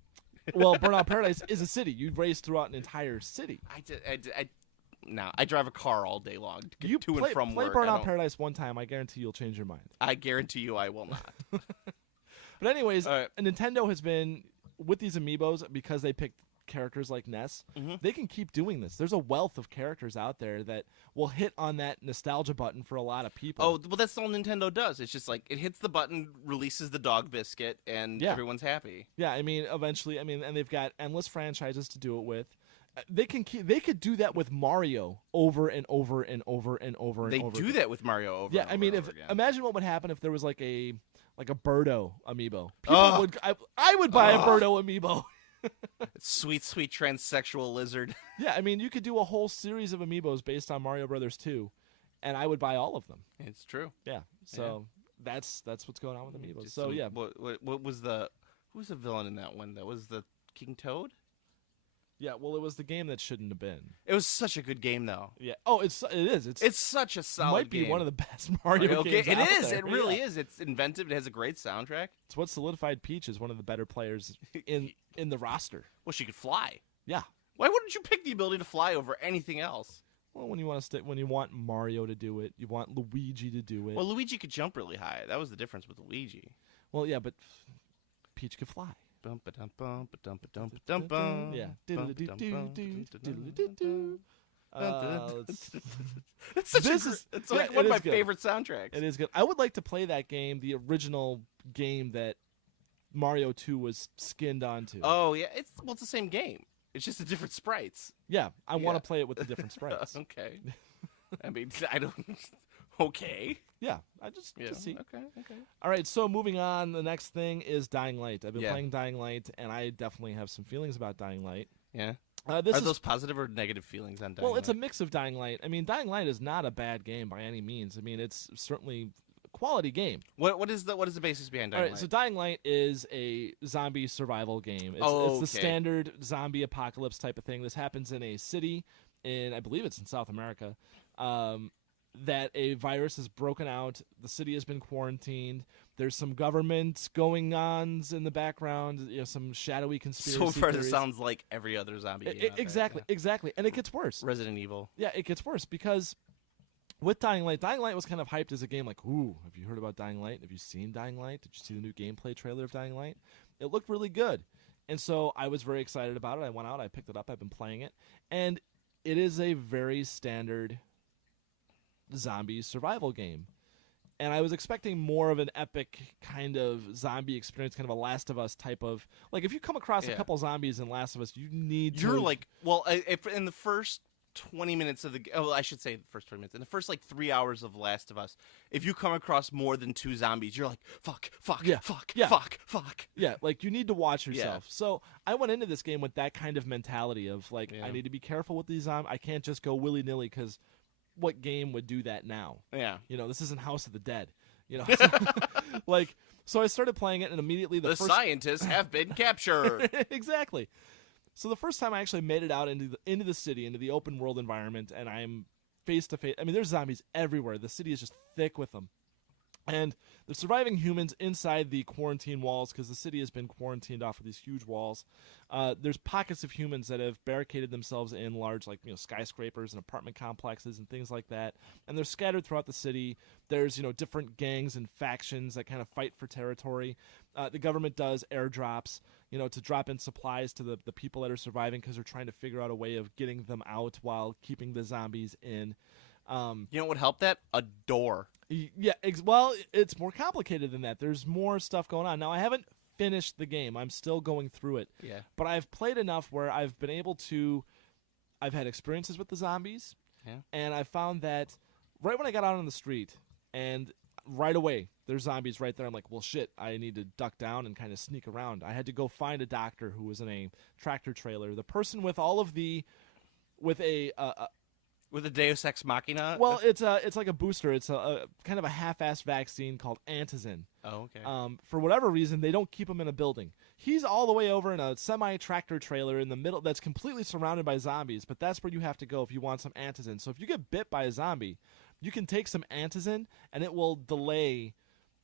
Well, Burnout Paradise is a city. You race throughout an entire city. I drive a car all day long to get You to play, and from play work. Burnout Paradise one time. I guarantee you'll change your mind. I guarantee you I will not. But anyways, All right. Nintendo has been with these amiibos because they picked characters like Ness. Mm-hmm. They can keep doing this. There's a wealth of characters out there that will hit on that nostalgia button for a lot of people. Oh, well, that's all Nintendo does. It's just like it hits the button, releases the dog biscuit, and Yeah. everyone's happy. Yeah, I mean, eventually, and they've got endless franchises to do it with. They could do that with Mario over and over and over and over and They over. do that with Mario over. Yeah, and I over mean, and if over again. imagine what would happen if there was like a Birdo amiibo. People Ugh. would I would buy a Birdo amiibo. sweet transsexual lizard. Yeah, I mean, you could do a whole series of amiibos based on Mario Brothers 2, and I would buy all of them. It's true. Yeah, so that's what's going on with amiibos. Just So some- yeah, what was the who was the villain in that one? That was the King Toad. yeah. Well, it was the game that shouldn't have been. It was such a good game, though. Yeah. Oh, it is. It's such a solid might be game. one of the best Mario games. It out is. there. It really Yeah. is. It's inventive. It has a great soundtrack. It's what solidified Peach as one of the better players in the roster. Well, she could fly. Yeah. Why wouldn't you pick the ability to fly over anything else? Well, when you want Mario to do it, you want Luigi to do it. Well, Luigi could jump really high. That was the difference with Luigi. Well, yeah, but Peach could fly. Bum ba dum bum ba dum ba dum ba dum bum. Yeah. Bum ba dum bum It's it's like one of my favorite soundtracks. It is good. I would like to play that game, the original game that Mario 2 was skinned onto. Oh yeah, it's the same game. It's just the different sprites. Yeah, I want to play it with the different sprites. Okay. I mean, I don't. Okay. Yeah, I just to see. Okay. All right, so moving on, the next thing is Dying Light. I've been Yeah. playing Dying Light, and I definitely have some feelings about Dying Light. Yeah. Are those positive or negative feelings on Dying Well, Light? it's a mix of Dying Light. I mean, Dying Light is not a bad game by any means. I mean, it's certainly a quality game. What is the basis behind Dying All right, Light? so Dying Light is a zombie survival game. It's, Oh, it's the okay. standard zombie apocalypse type of thing. This happens in a city I believe it's in South America, that a virus has broken out. The city has been quarantined. There's some government going-ons in the background, some shadowy conspiracy So far, theories. this sounds like every other zombie game. out there. Exactly. And it gets worse. Resident Evil. Yeah, it gets worse because with Dying Light was kind of hyped as a game like, ooh, have you heard about Dying Light? Have you seen Dying Light? Did you see the new gameplay trailer of Dying Light? It looked really good. And so I was very excited about it. I went out, I picked it up, I've been playing it. And it is a very standard zombie survival game. And I was expecting more of an epic kind of zombie experience, kind of a Last of Us type of... Like, if you come across a couple zombies in Last of Us, you need You're to... like... Well, if in the first 20 minutes of the... Oh, I should say the first 20 minutes. In the first, 3 hours of Last of Us, if you come across more than 2 zombies, you're like, fuck, Yeah. fuck. Yeah, like, you need to watch Yeah. yourself. So I went into this game with that kind of mentality of, like, I need to be careful with these zombies. I can't just go willy-nilly, because what game would do that now? Yeah. This isn't House of the Dead. So I started playing it, and immediately The first... scientists have been captured. Exactly. So the first time I actually made it out into the city, into the open world environment, and I'm face to face. I mean, there's zombies everywhere. The city is just thick with them. And they're surviving humans inside the quarantine walls because the city has been quarantined off with these huge walls. There's pockets of humans that have barricaded themselves in large, skyscrapers and apartment complexes and things like that. And they're scattered throughout the city. There's, different gangs and factions that kind of fight for territory. The government does airdrops, to drop in supplies to the people that are surviving because they're trying to figure out a way of getting them out while keeping the zombies in. You know what would help that? A door. Yeah, well, it's more complicated than that. There's more stuff going on. Now, I haven't finished the game. I'm still going through it. Yeah. But I've played enough where I've been able to... I've had experiences with the zombies. Yeah. And I found that right when I got out on the street, and right away, there's zombies right there. I'm like, well, shit, I need to duck down and kind of sneak around. I had to go find a doctor who was in a tractor trailer. The person with all of the... With a Deus Ex Machina? Well, it's like a booster. It's a kind of a half-assed vaccine called Antizin. Oh, okay. For whatever reason, they don't keep him in a building. He's all the way over in a semi-tractor trailer in the middle that's completely surrounded by zombies, but that's where you have to go if you want some Antizin. So if you get bit by a zombie, you can take some Antizin, and it will delay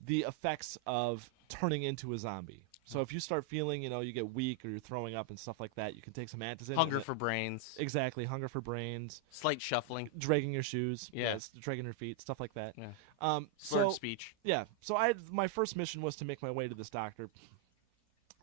the effects of turning into a zombie. So if you start feeling, you get weak or you're throwing up and stuff like that, you can take some Antizin. Hunger for brains. Exactly, hunger for brains. Slight shuffling. Dragging your shoes. Yeah. Yes, dragging your feet, stuff like that. Yeah. So speech. Yeah. So my first mission was to make my way to this doctor.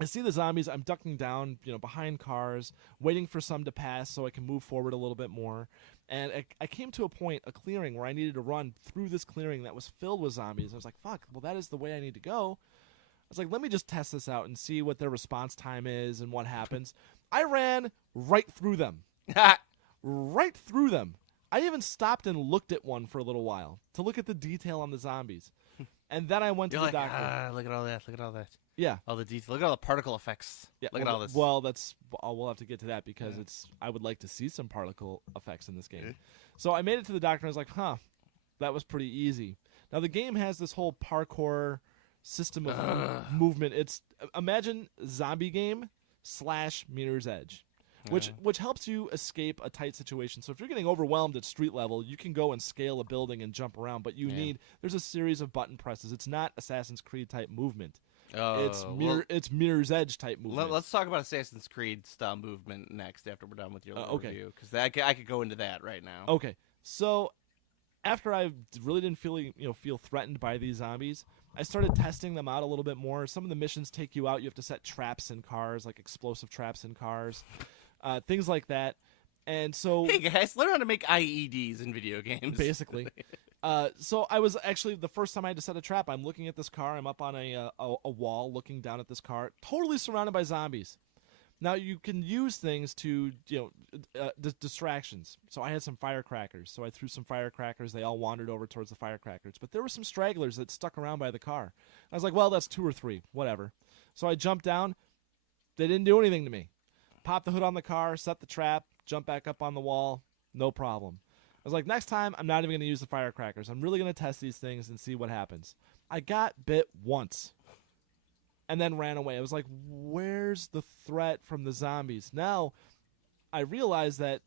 I see the zombies. I'm ducking down, behind cars, waiting for some to pass so I can move forward a little bit more. And I came to a clearing where I needed to run through this clearing that was filled with zombies. I was like, fuck, well, that is the way I need to go. I was like, let me just test this out and see what their response time is and what happens. I ran right through them. Right through them. I even stopped and looked at one for a little while to look at the detail on the zombies. And then I went to the doctor. Look at all that. Look at all that. Yeah. All the detail. Look at all the particle effects. Yeah, Look at all this. Well, we'll have to get to that because I would like to see some particle effects in this game. So I made it to the doctor and I was like, that was pretty easy. Now the game has this whole parkour system of movement. It's imagine zombie game / Mirror's Edge, which helps you escape a tight situation. So if you're getting overwhelmed at street level, you can go and scale a building and jump around, but there's a series of button presses. It's not Assassin's Creed type movement. It's Mirror's Edge type movement. Let's talk about Assassin's Creed style movement next after we're done with your okay. review, because I could go into that right now. Okay, so after I really didn't feel threatened by these zombies, I started testing them out a little bit more. Some of the missions take you out. You have to set traps in cars, like explosive traps in cars, things like that. And so, hey guys, learn how to make IEDs in video games. Basically. So I was actually, the first time I had to set a trap, I'm looking at this car. I'm up on a wall looking down at this car, totally surrounded by zombies. Now, you can use things to, distractions. So I had some firecrackers. So I threw some firecrackers. They all wandered over towards the firecrackers. But there were some stragglers that stuck around by the car. I was like, well, that's 2 or 3, whatever. So I jumped down. They didn't do anything to me. Popped the hood on the car, set the trap, jumped back up on the wall. No problem. I was like, next time, I'm not even going to use the firecrackers. I'm really going to test these things and see what happens. I got bit once and then ran away. I was like, where's the threat from the zombies? Now, I realized that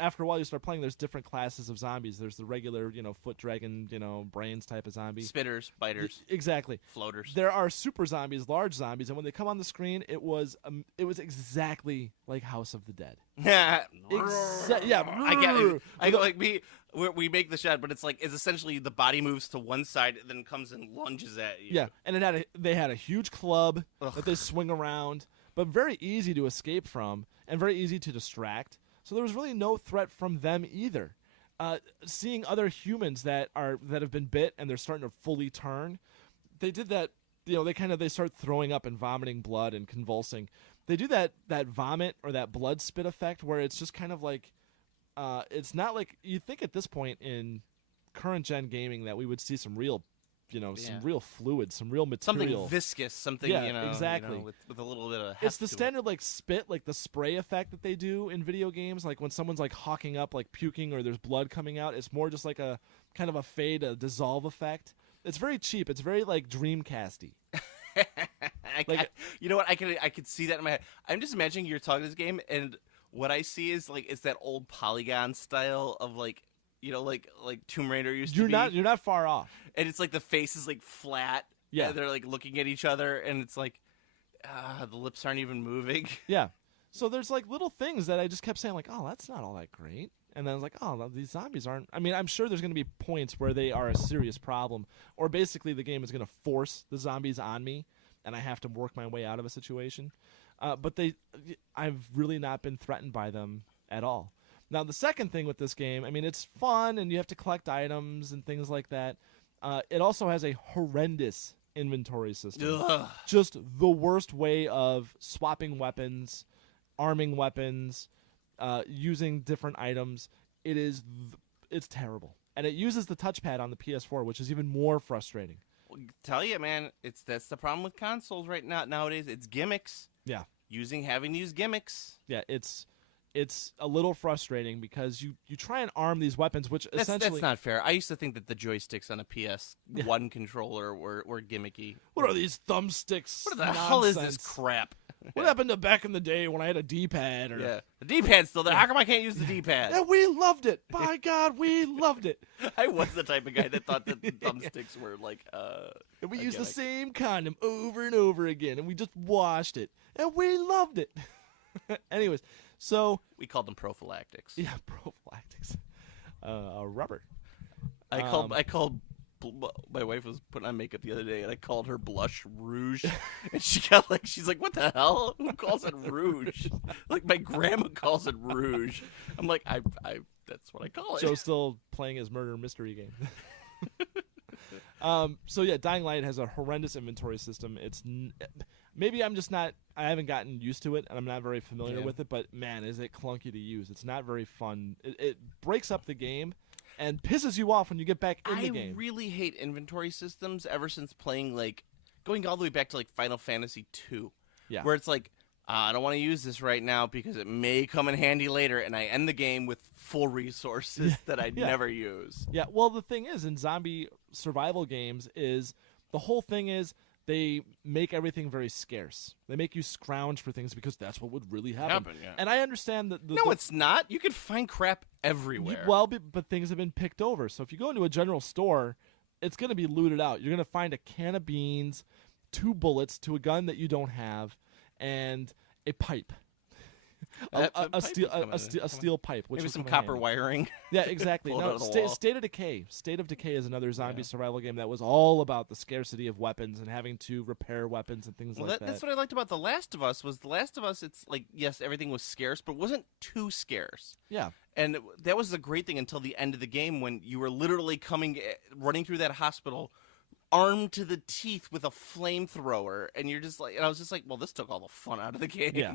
after a while you start playing, there's different classes of zombies. There's the regular, foot dragon, brains type of zombie. Spitters, biters. Exactly. Floaters. There are super zombies, large zombies, and when they come on the screen, it was exactly like House of the Dead. Yeah. I get it. I go like me. We make the shot, but it's essentially the body moves to one side and then comes and lunges at you. Yeah, and they had a huge club that they swing around, but very easy to escape from and very easy to distract. So there was really no threat from them either. Seeing other humans that have been bit and they're starting to fully turn, they did that. They start throwing up and vomiting blood and convulsing. They do that vomit or that blood spit effect where it's just kind of like, it's not like you think at this point in current gen gaming that we would see some real, some real fluid, some real material, something viscous, something exactly with a little bit of. It's the standard spit, the spray effect that they do in video games, like when someone's hawking up, puking or there's blood coming out. It's more just a kind of a fade, a dissolve effect. It's very cheap. It's very Dreamcasty. You know what? I could see that in my head. I'm just imagining you're talking this game, and what I see is it's that old polygon style of like Tomb Raider used to be. You're not far off. And it's the face is flat. Yeah. And they're looking at each other, and it's the lips aren't even moving. Yeah. So there's little things that I just kept saying oh, that's not all that great. And then I was like, oh, these zombies aren't. I mean, I'm sure there's going to be points where they are a serious problem, or basically the game is going to force the zombies on me, and I have to work my way out of a situation. But I've really not been threatened by them at all. Now, the second thing with this game, I mean, it's fun, and you have to collect items and things like that. It also has a horrendous inventory system. Ugh. Just the worst way of swapping weapons, arming weapons, using different items. It's terrible. And it uses the touchpad on the PS4, which is even more frustrating. Well, tell you, man, that's the problem with consoles right now. Nowadays, it's gimmicks. Yeah. Having to use gimmicks. Yeah, it's a little frustrating because you try and arm these weapons, which essentially... That's not fair. I used to think that the joysticks on a PS1 controller were gimmicky. What are these thumbsticks? What the nonsense? hell is this crap? What happened to back in the day when I had a D-pad? Yeah, the D-pad's still there. How come I can't use the D-pad? And we loved it. By God, we loved it. I was the type of guy that thought that the thumbsticks were And we used the same condom over and over again, and we just washed it, and we loved it. Anyways, so we called them prophylactics. Yeah, prophylactics. Rubber. I called. My wife was putting on makeup the other day, and I called her blush rouge, and she's like, "What the hell? Who calls it rouge?" My grandma calls it rouge. I'm like, I that's what I call it. Joe's still playing his murder mystery game. So yeah, Dying Light has a horrendous inventory system. Maybe I'm just not. I haven't gotten used to it, and I'm not very familiar with it. But man, is it clunky to use? It's not very fun. It breaks up the game and pisses you off when you get back in the game. I really hate inventory systems ever since playing going all the way back to Final Fantasy II. Yeah. Where it's I don't want to use this right now because it may come in handy later, and I end the game with full resources that I never use. Yeah, well, the thing is, in zombie survival games is the whole thing is they make everything very scarce. They make you scrounge for things because that's what would really happen. Yeah. And I understand that... it's not. You can find crap everywhere. But things have been picked over. So if you go into a general store, it's going to be looted out. You're going to find a can of beans, 2 bullets to a gun that you don't have, and a pipe. A steel pipe, which Maybe would some come in copper handy. wiring. Yeah, exactly. Pulled No, out of the wall. State of Decay. State of Decay is another zombie survival game that was all about the scarcity of weapons and having to repair weapons and things Well, like that. that's what I liked about The Last of Us. It's like, yes, everything was scarce, but it wasn't too scarce. Yeah. And that was the great thing until the end of the game when you were literally running through that hospital armed to the teeth with a flamethrower, and I was just like, well, this took all the fun out of the game. Yeah.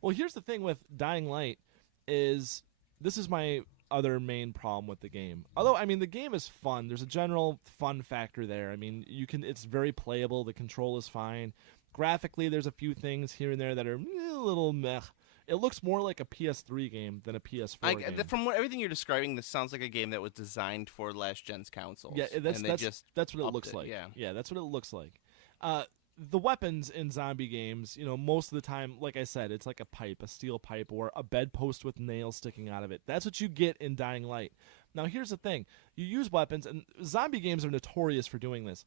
Well, here's the thing with Dying Light is this is my other main problem with the game. Although, I mean, the game is fun. There's a general fun factor there. I mean, it's very playable. The control is fine. Graphically, there's a few things here and there that are a little meh. It looks more like a PS3 game than a PS4 game. From everything you're describing, this sounds like a game that was designed for last gen's consoles. Yeah, that's what it upped looks it, like. yeah. That's what it looks like. The weapons in zombie games, most of the time, like I said, it's like a pipe, a steel pipe, or a bedpost with nails sticking out of it. That's what you get in Dying Light. Now, here's the thing. You use weapons, and zombie games are notorious for doing this.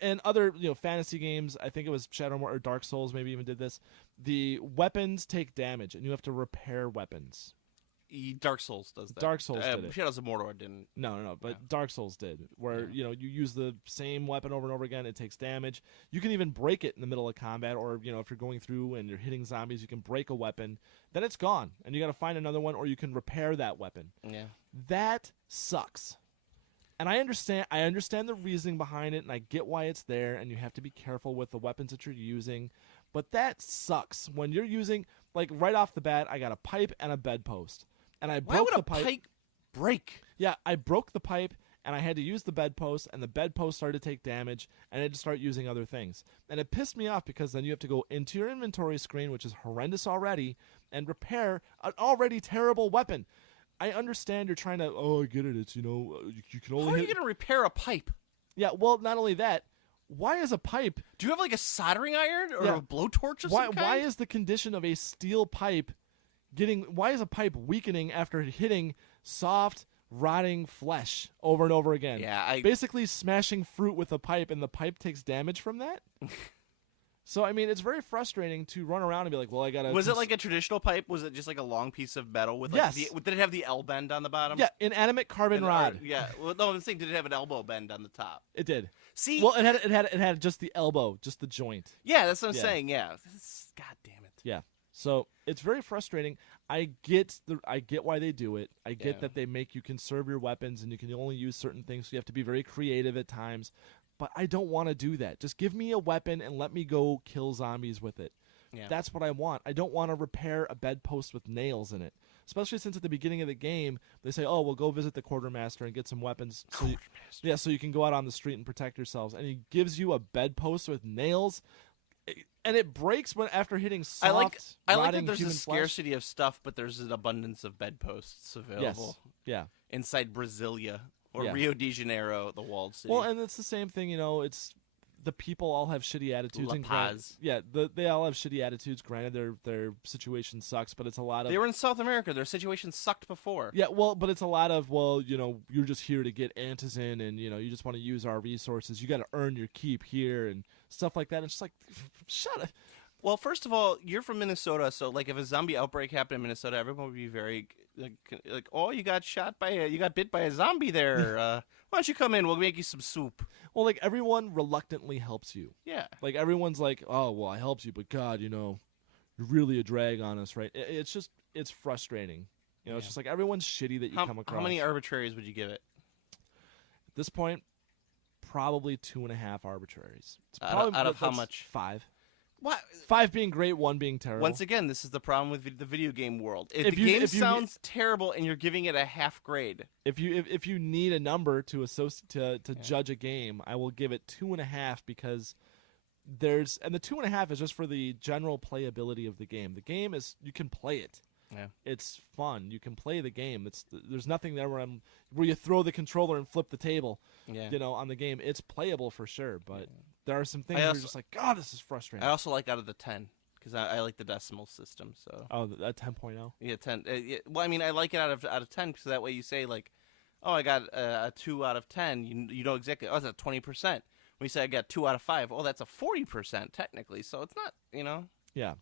And other, fantasy games, I think it was Shadowrun or Dark Souls maybe even did this. The weapons take damage, and you have to repair weapons. Dark Souls does that. Dark Souls did it. Shadows of Mordor didn't. No, but Dark Souls did, where you use the same weapon over and over again, it takes damage. You can even break it in the middle of combat, or if you're going through and you're hitting zombies, you can break a weapon, then it's gone, and you got to find another one, or you can repair that weapon. Yeah. That sucks. And I understand the reasoning behind it, and I get why it's there, and you have to be careful with the weapons that you're using, but that sucks when you're using, like, right off the bat, I got a pipe and a bedpost. And I broke the pipe. Why would a pipe break? Yeah, I broke the pipe, and I had to use the bedpost, and the bedpost started to take damage, and I had to start using other things. And it pissed me off because then you have to go into your inventory screen, which is horrendous already, and repair an already terrible weapon. I understand you're trying to, I get it, it's, you can only How are you going to repair a pipe? Yeah, well, not only that, why is a pipe... Do you have, like, a soldering iron or a blowtorch of some kind? Why is the condition of a steel pipe... Why is a pipe weakening after hitting soft, rotting flesh over and over again? Yeah, basically smashing fruit with a pipe, and the pipe takes damage from that. So I mean, it's very frustrating to run around and be like, "Well, I gotta." Was it like a traditional pipe? Was it just like a long piece of metal with? Like, Yes. Did it have the L bend on the bottom? Yeah, inanimate carbon rod. Yeah. Well, no, I'm saying, did it have an elbow bend on the top? It did. See. Well, it had just the elbow, just the joint. Yeah, that's what I'm saying. Yeah. God damn it. Yeah. So it's very frustrating. I get why they do it. I get that they make you conserve your weapons and you can only use certain things, so you have to be very creative at times. But I don't want to do that. Just give me a weapon and let me go kill zombies with it. Yeah. That's what I want. I don't want to repair a bedpost with nails in it. Especially since at the beginning of the game, they say, "Oh, we'll go visit the quartermaster and get some weapons." So you can go out on the street and protect yourselves. And he gives you a bedpost with nails. And it breaks after hitting soft, I like that rotting there's a human flesh. scarcity of stuff, but there's an abundance of bedposts available. Yes. Yeah. Inside Brasilia or Yeah. Rio de Janeiro, the walled city. Well, and it's the same thing, it's the people all have shitty attitudes. La and Paz. they all have shitty attitudes. Granted, their situation sucks, but it's a lot of... They were in South America. Their situation sucked before. Yeah, well, but it's a lot of, you're just here to get Antizin, and, you just want to use our resources. You got to earn your keep here, and stuff like that. And it's just like, shut up. Well, first of all, you're from Minnesota, so like if a zombie outbreak happened in Minnesota, everyone would be very like, "Oh, you got bit by a zombie there. Why don't you come in? We'll make you some soup." Well, like everyone reluctantly helps you. Yeah. Like everyone's like, "Oh, well, I helped you, but God, you're really a drag on us, right?" It's frustrating. It's just like everyone's shitty that you come across. How many arbitraries would you give it? At this point, probably 2.5 arbitraries. It's Out of how much? 5. What? 5 being great, 1 being terrible. Once again, this is the problem with the video game world. If the game sounds terrible and you're giving it a half grade, if you need a number to judge a game, I will give it 2.5 because the 2.5 is just for the general playability of the game. The game is, you can play it. Yeah. It's fun. You can play the game. There's nothing there where you throw the controller and flip the table. Yeah. On the game. It's playable for sure, but there are some things where you're just like, God, this is frustrating. I also like out of the 10 because I like the decimal system. So. Oh, that 10.0. Yeah, 10. Well, I mean, I like it out of 10 because that way you say like, "Oh, I got a 2 out of 10." You know exactly. Oh, that's 20%. we say I got 2 out of 5. Oh, that's a 40% technically. So it's not, Yeah.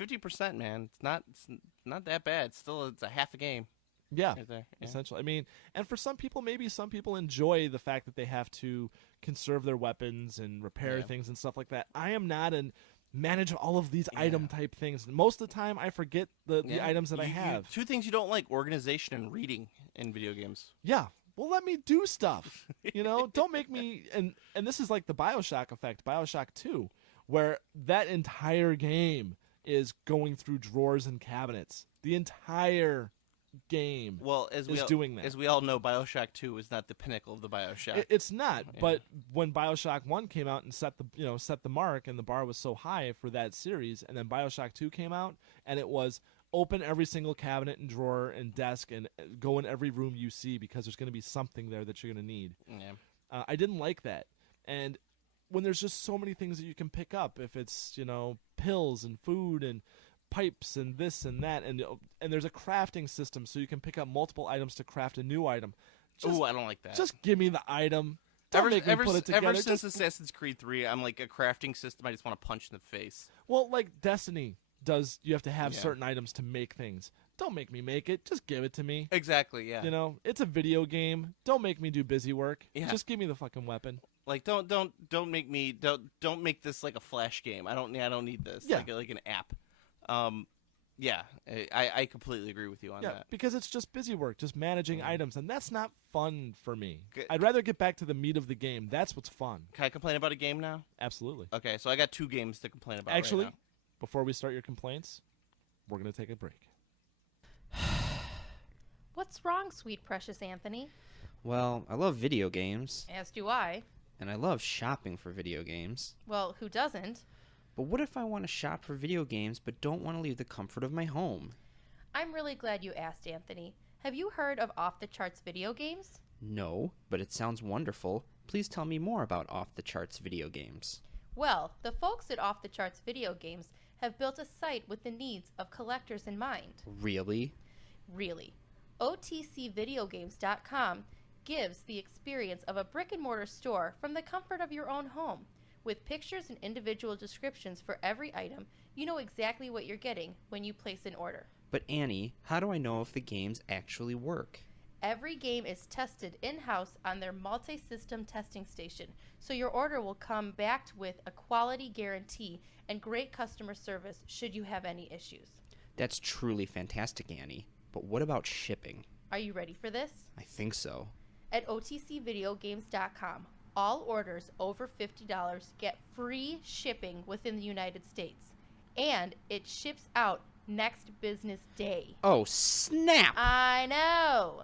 50%, man. It's not that bad. It's a half a game. Yeah, Right there. Yeah. essentially. I mean, and for some people, maybe some people enjoy the fact that they have to conserve their weapons and repair things and stuff like that. I am not an manage all of these item type things. Most of the time, I forget the items that I have. 2 things you don't like: organization and reading in video games. Yeah. Well, let me do stuff. Don't make me. And this is like the BioShock effect, BioShock 2, where that entire game is going through drawers and cabinets. The entire game As we all know, BioShock 2 is not the pinnacle of the BioShock. It's not, but when BioShock 1 came out and set the mark, and the bar was so high for that series, and then BioShock 2 came out, and it was open every single cabinet and drawer and desk and go in every room you see, because there's going to be something there that you're going to need. Yeah. I didn't like that. And when there's just so many things that you can pick up, if it's, pills and food and pipes and this and that, and there's a crafting system, so you can pick up multiple items to craft a new item. I don't like that. Just give me the item. Don't make me put it together. Ever since Assassin's Creed 3, I'm like, a crafting system I just want to punch in the face. Well, like Destiny does, you have to have certain items to make things. Don't make me make it. Just give it to me. Exactly, yeah. It's a video game. Don't make me do busy work. Yeah. Just give me the fucking weapon. Like, don't make this like a Flash game. I don't need this. Yeah. Like an app. Yeah, I completely agree with you on that. Because it's just busy work, just managing items, and that's not fun for me. Good. I'd rather get back to the meat of the game. That's what's fun. Can I complain about a game now? Absolutely. Okay, so I got 2 games to complain about. Actually, right now. before we start your complaints, we're going to take a break. What's wrong, sweet precious Anthony? Well, I love video games, As do I. and I love shopping for video games. Well, who doesn't? But what if I want to shop for video games but don't want to leave the comfort of my home? I'm really glad you asked, Anthony. Have you heard of Off the Charts video games? No, but it sounds wonderful. Please tell me more about Off the Charts video games. Well, the folks at Off the Charts video games have built a site with the needs of collectors in mind. Really? Really. OTCVideogames.com gives the experience of a brick-and-mortar store from the comfort of your own home. With pictures and individual descriptions for every item, you know exactly what you're getting when you place an order. But Annie, how do I know if the games actually work? Every game is tested in-house on their multi-system testing station, so your order will come back with a quality guarantee and great customer service should you have any issues. That's truly fantastic, Annie. But what about shipping? Are you ready for this? I think so. At OTCVideogames.com, all orders over $50 get free shipping within the United States, and it ships out next business day. Oh, snap! I know!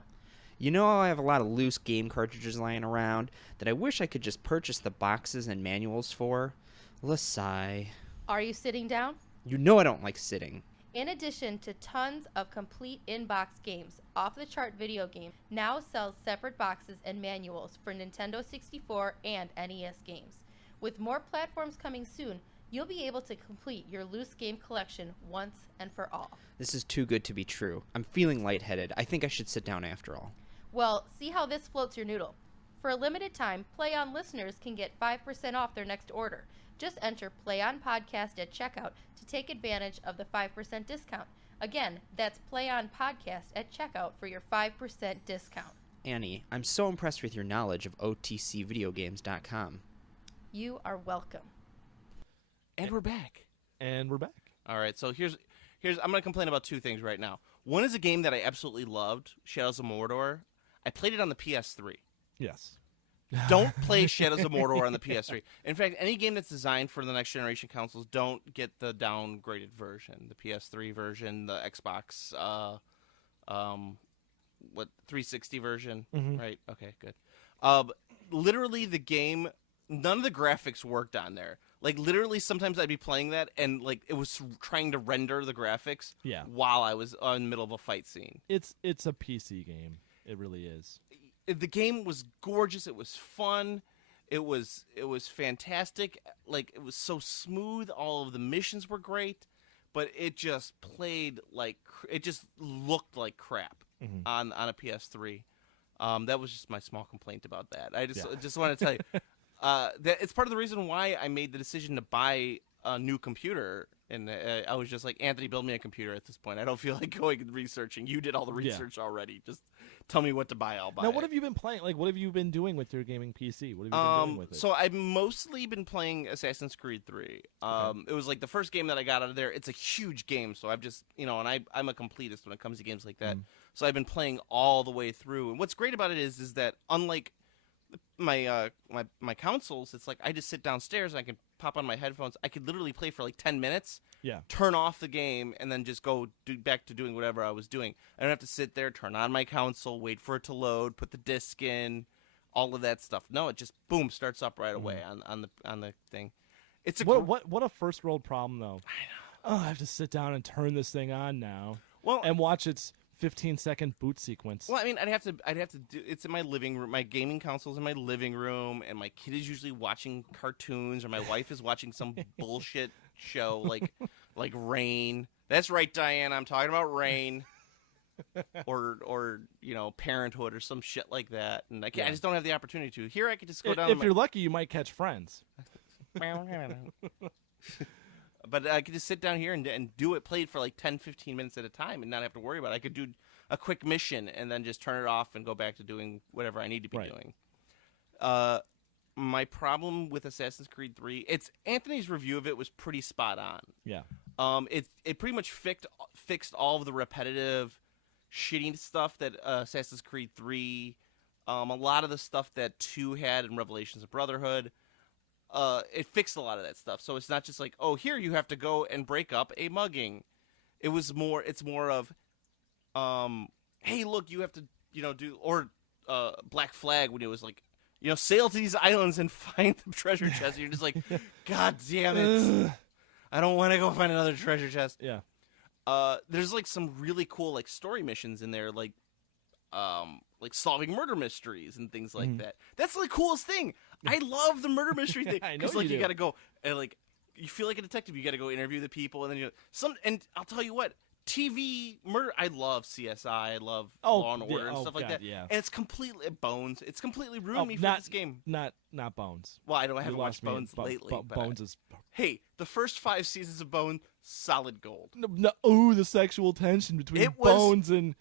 You know how I have a lot of loose game cartridges lying around that I wish I could just purchase the boxes and manuals for? Lasai. Are you sitting down? You know I don't like sitting. In addition to tons of complete in-box games, Off the Chart Video Game now sells separate boxes and manuals for Nintendo 64 and NES games. With more platforms coming soon, you'll be able to complete your loose game collection once and for all. This is too good to be true. I'm feeling lightheaded. I think I should sit down after all. Well, see how this floats your noodle. For a limited time, Play On listeners can get 5% off their next order. Just enter Play On Podcast at checkout to take advantage of the 5% discount. Again, that's Play On Podcast at checkout for your 5% discount. Annie, I'm so impressed with your knowledge of OTCVideogames.com. You are welcome. And we're back. All right, so here's I'm going to complain about 2 things right now. One is a game that I absolutely loved, Shadows of Mordor. I played it on the PS3. Yes. Don't play Shadows of Mordor on the PS3. In fact, any game that's designed for the next generation consoles, don't get the downgraded version. The PS3 version, the Xbox 360 version, right? Okay, good. Literally the game, none of the graphics worked on there. Like, literally, sometimes I'd be playing that, and, like, it was trying to render the graphics while I was in the middle of a fight scene. It's a PC game. It really is. The game was gorgeous. It was fun. It was fantastic. Like, it was so smooth. All of the missions were great, but it just played like it just looked like crap on a PS3. That was just my small complaint about that. I just want to tell you. it's part of the reason why I made the decision to buy a new computer. And I was just like, Anthony, build me a computer at this point. I don't feel like going and researching. You did all the research already. Just tell me what to buy, I'll buy Now, it. what have you been playing? Like, what have you been doing with your gaming PC? What have you been doing with it? So I've mostly been playing Assassin's Creed 3. It was like the first game that I got out of there. It's a huge game, so I've just, and I'm a completist when it comes to games like that. So I've been playing all the way through. And what's great about it is that unlike my consoles, it's like I just sit downstairs and I can pop on my headphones. I could literally play for like 10 minutes. Yeah. Turn off the game and then just go back to doing whatever I was doing. I don't have to sit there, turn on my console, wait for it to load, put the disc in, all of that stuff. No, it just boom starts up right away on the thing. It's what a first world problem though. I know. Oh, I have to sit down and turn this thing on now. Well, and watch its 15-second boot sequence. Well, I mean, I'd have to do. It's in my living room. My gaming console's in my living room, and my kid is usually watching cartoons, or my wife is watching some bullshit show like Rain. That's right, Diane. I'm talking about Rain, or Parenthood, or some shit like that. And I just don't have the opportunity to. Here, I could just go down. If you're lucky, you might catch Friends. But I could just sit down here and do it, play it for like 10, 15 minutes at a time and not have to worry about it. I could do a quick mission and then just turn it off and go back to doing whatever I need to be doing. My problem with Assassin's Creed 3, Anthony's review of it was pretty spot on. Yeah. It pretty much fixed all of the repetitive shitty stuff that Assassin's Creed 3, a lot of the stuff that 2 had in Revelations of Brotherhood. It fixed a lot of that stuff. So it's not just like, oh, here you have to go and break up a mugging. It's more of, hey, look, you have to, do, or Black Flag when it was like, sail to these islands and find the treasure chest. You're just like, God damn it. I don't want to go find another treasure chest. Yeah. There's like some really cool like story missions in there, like solving murder mysteries and things like that. That's the coolest thing. I love the murder mystery thing because you got to go and you feel like a detective. You got to go interview the people, and then and I'll tell you what, TV murder. I love CSI. I love Law and Order and stuff like that. Yeah. And it's completely Bones. It's completely ruined me for this game. Not Bones. Well, I haven't watched Bones lately. But Bones is. Hey, the first 5 seasons of Bones, solid gold. No, the sexual tension between Bones and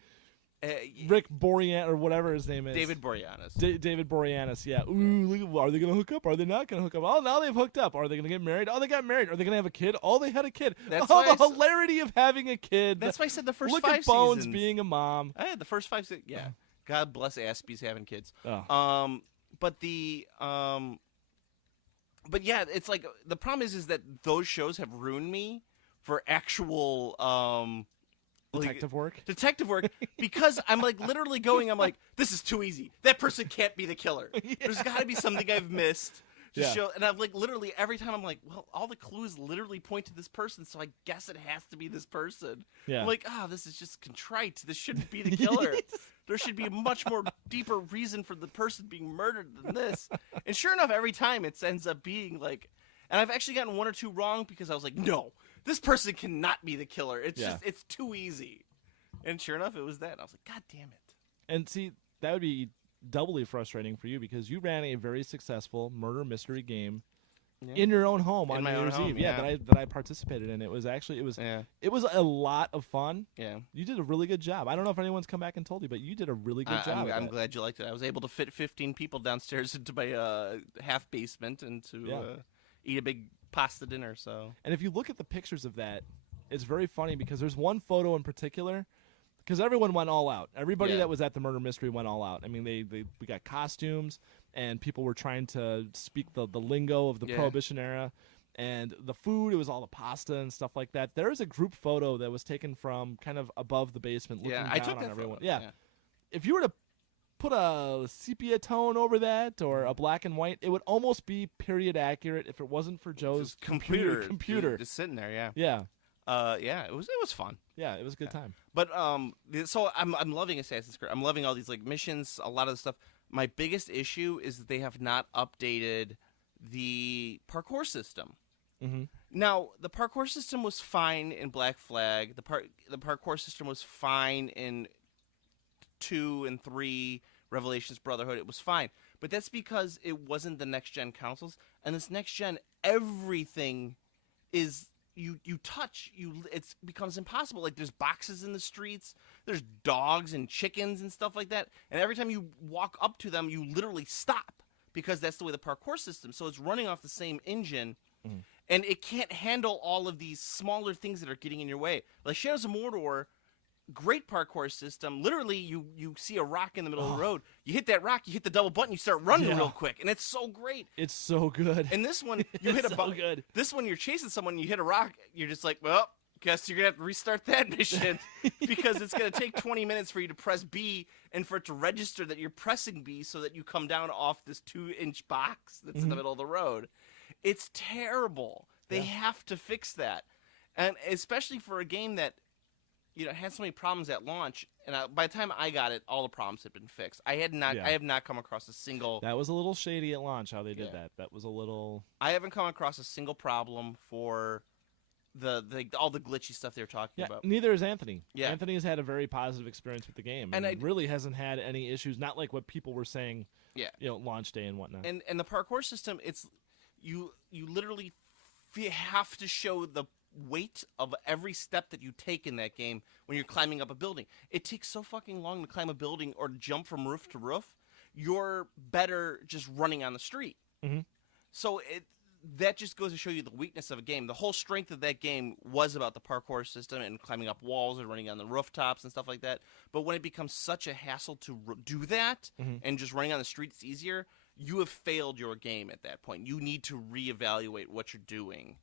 Rick Boreanaz, or whatever his name is. David Boreanaz. David Boreanaz, yeah. Ooh, are they going to hook up? Are they not going to hook up? Oh, now they've hooked up. Are they going to get married? Oh, they got married. Are they going to have a kid? Oh, they had a kid. That's the hilarity of having a kid. That's why I said the first Look 5 at Bones seasons. being a mom. I had the first 5 seasons. Yeah. God bless Aspies having kids. Oh. But yeah, it's like the problem is that those shows have ruined me for actual Detective work because I'm like literally going, I'm like, this is too easy. That person can't be the killer. There's got to be something I've missed to show. And I'm like, literally every time I'm like, well, all the clues literally point to this person, so I guess it has to be this person. Yeah. I'm like, this is just contrite. This shouldn't be the killer. There should be a much more deeper reason for the person being murdered than this. And sure enough, every time it ends up being like, and I've actually gotten 1 or 2 wrong because I was like, no, this person cannot be the killer. It's just, it's too easy. And sure enough, it was that. And I was like, God damn it. And see, that would be doubly frustrating for you because you ran a very successful murder mystery game in your own home on New Year's Eve. That I participated in. It was a lot of fun. Yeah. You did a really good job. I don't know if anyone's come back and told you, but you did a really good job. I'm glad you liked it. I was able to fit 15 people downstairs into my half basement and to eat a big pasta dinner. So. And if you look at the pictures of that, it's very funny because there's one photo in particular. Because everyone went all out. Everybody that was at the murder mystery went all out. I mean, we got costumes, and people were trying to speak the lingo of the Prohibition era. And the food, it was all the pasta and stuff like that. There is a group photo that was taken from kind of above the basement looking down I took on that everyone. photo. Yeah. If you were to put a sepia tone over that or a black and white, it would almost be period accurate if it wasn't for Joe's computer. Just sitting there, yeah. Yeah. It was fun. Yeah, it was a good time. But so I'm loving Assassin's Creed. I'm loving all these like missions, a lot of the stuff. My biggest issue is that they have not updated the parkour system. Mm-hmm. Now, the parkour system was fine in Black Flag. The parkour system was fine in 2 and 3 Revelations Brotherhood. It was fine. But that's because it wasn't the next-gen consoles. And this next-gen, everything is you touch. It becomes impossible. Like, there's boxes in the streets. There's dogs and chickens and stuff like that. And every time you walk up to them, you literally stop because that's the way the parkour system. So it's running off the same engine. And it can't handle all of these smaller things that are getting in your way. Like Shadows of Mordor, great parkour system. Literally, you see a rock in the middle of the road. You hit that rock, you hit the double button, you start running real quick, and it's so great. It's so good. And this one, you hit a button. Good. This one, you're chasing someone, you hit a rock, you're just like, well, guess you're gonna have to restart that mission because it's gonna take 20 minutes for you to press B and for it to register that you're pressing B so that you come down off this 2-inch box that's in the middle of the road. It's terrible. They have to fix that, and especially for a game that had so many problems at launch. And by the time I got it, all the problems had been fixed. I have not come across a single. That was a little shady at launch how they did that. That was a little. I haven't come across a single problem for all the glitchy stuff they were talking about. Neither has Anthony. Yeah. Anthony has had a very positive experience with the game, and really hasn't had any issues. Not like what people were saying. Yeah. Launch day and whatnot. And the parkour system, it's you literally have to show the weight of every step that you take in that game when you're climbing up a building. It takes so fucking long to climb a building or jump from roof to roof. You're better just running on the street. So that just goes to show you the weakness of a game. The whole strength of that game was about the parkour system and climbing up walls and running on the rooftops and stuff like that. But when it becomes such a hassle to do that and just running on the streets easier, you have failed your game at that point. You need to reevaluate what you're doing.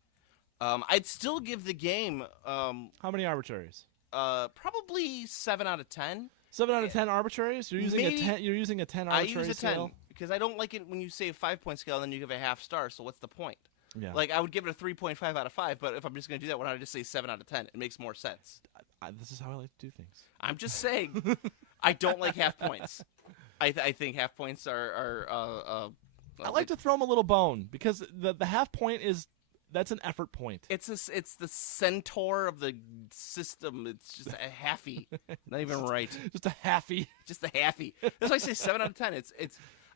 I'd still give the game. How many arbitraries? Probably 7 out of 10. 7 out of 10 arbitraries. You're using a 10. You're using a 10 arbitrary I use a 10 scale? because I don't like it when you say a 5-point scale, then you give a half star. So what's the point? Yeah. Like I would give it a 3.5 out of 5, but if I'm just going to do that, why don't I just say 7 out of 10? It makes more sense. This is how I like to do things. I'm just saying, I don't like half points. I think half points are. I like to throw them a little bone because the half point that's an effort point. It's the centaur of the system. It's just a halfie, not even right. Just a halfie. Just a halfie. That's why I say 7 out of 10. It's.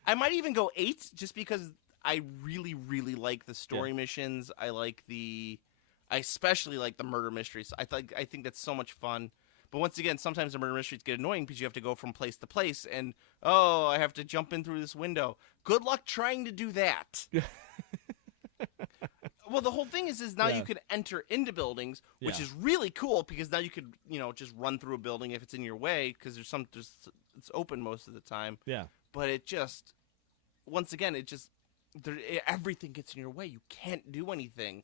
I might even go 8 just because I really really like the story missions. I especially like the murder mysteries. I think that's so much fun. But once again, sometimes the murder mysteries get annoying because you have to go from place to place, and I have to jump in through this window. Good luck trying to do that. Well, the whole thing is now you can enter into buildings, which is really cool because now you could just run through a building if it's in your way because it's open most of the time. Yeah. But once again, everything gets in your way. You can't do anything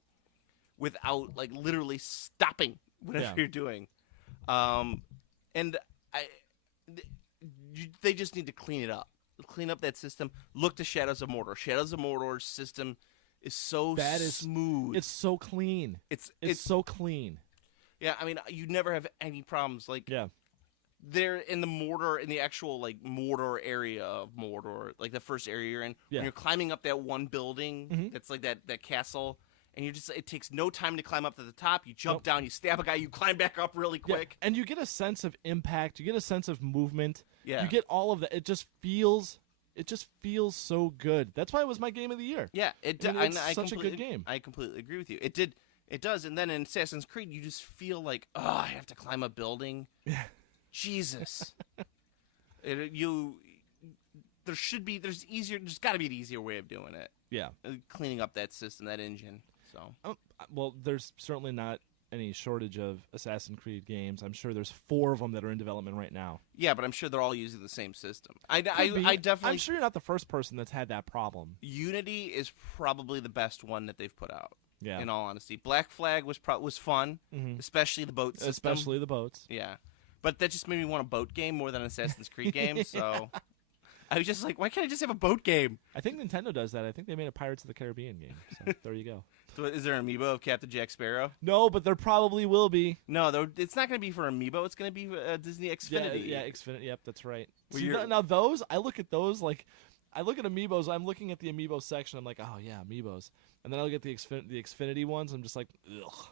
without like literally stopping whatever you're doing. They just need to clean it up. Clean up that system. Look to Shadows of Mordor. Shadows of Mordor's system is so smooth. It's so clean. It's so clean. Yeah, I mean, you never have any problems. Like, they're in the actual like Mordor area of Mordor, like the first area you're in. When you're climbing up that one building that's like that castle. And it takes no time to climb up to the top. You jump down, you stab a guy, you climb back up really quick. Yeah. And you get a sense of impact. You get a sense of movement. Yeah. You get all of that. It just feels so good. That's why it was my game of the year. Yeah. It's such a good game. I completely agree with you. It does. And then in Assassin's Creed, you just feel like, I have to climb a building. Yeah. Jesus. There's got to be an easier way of doing it. Yeah. Cleaning up that system, that engine. So. Well, there's certainly not any shortage of Assassin's Creed games. I'm sure there's 4 of them that are in development right now. Yeah, but I'm sure they're all using the same system. I definitely. I'm sure you're not the first person that's had that problem. Unity is probably the best one that they've put out. Yeah. In all honesty, Black Flag was fun, especially the boat system. Especially the boats. Yeah, but that just made me want a boat game more than an Assassin's Creed game. So. I was just like, why can't I just have a boat game? I think Nintendo does that. I think they made a Pirates of the Caribbean game. So there you go. So is there an amiibo of Captain Jack Sparrow? No, but there probably will be. No, it's not going to be for amiibo. It's going to be Disney Xfinity. Yeah, Xfinity. Yep, that's right. See, now those, I look at those like, I look at amiibos. I'm looking at the amiibo section. I'm like, oh yeah, amiibos. And then I look at the Xfinity ones. I'm just like, ugh.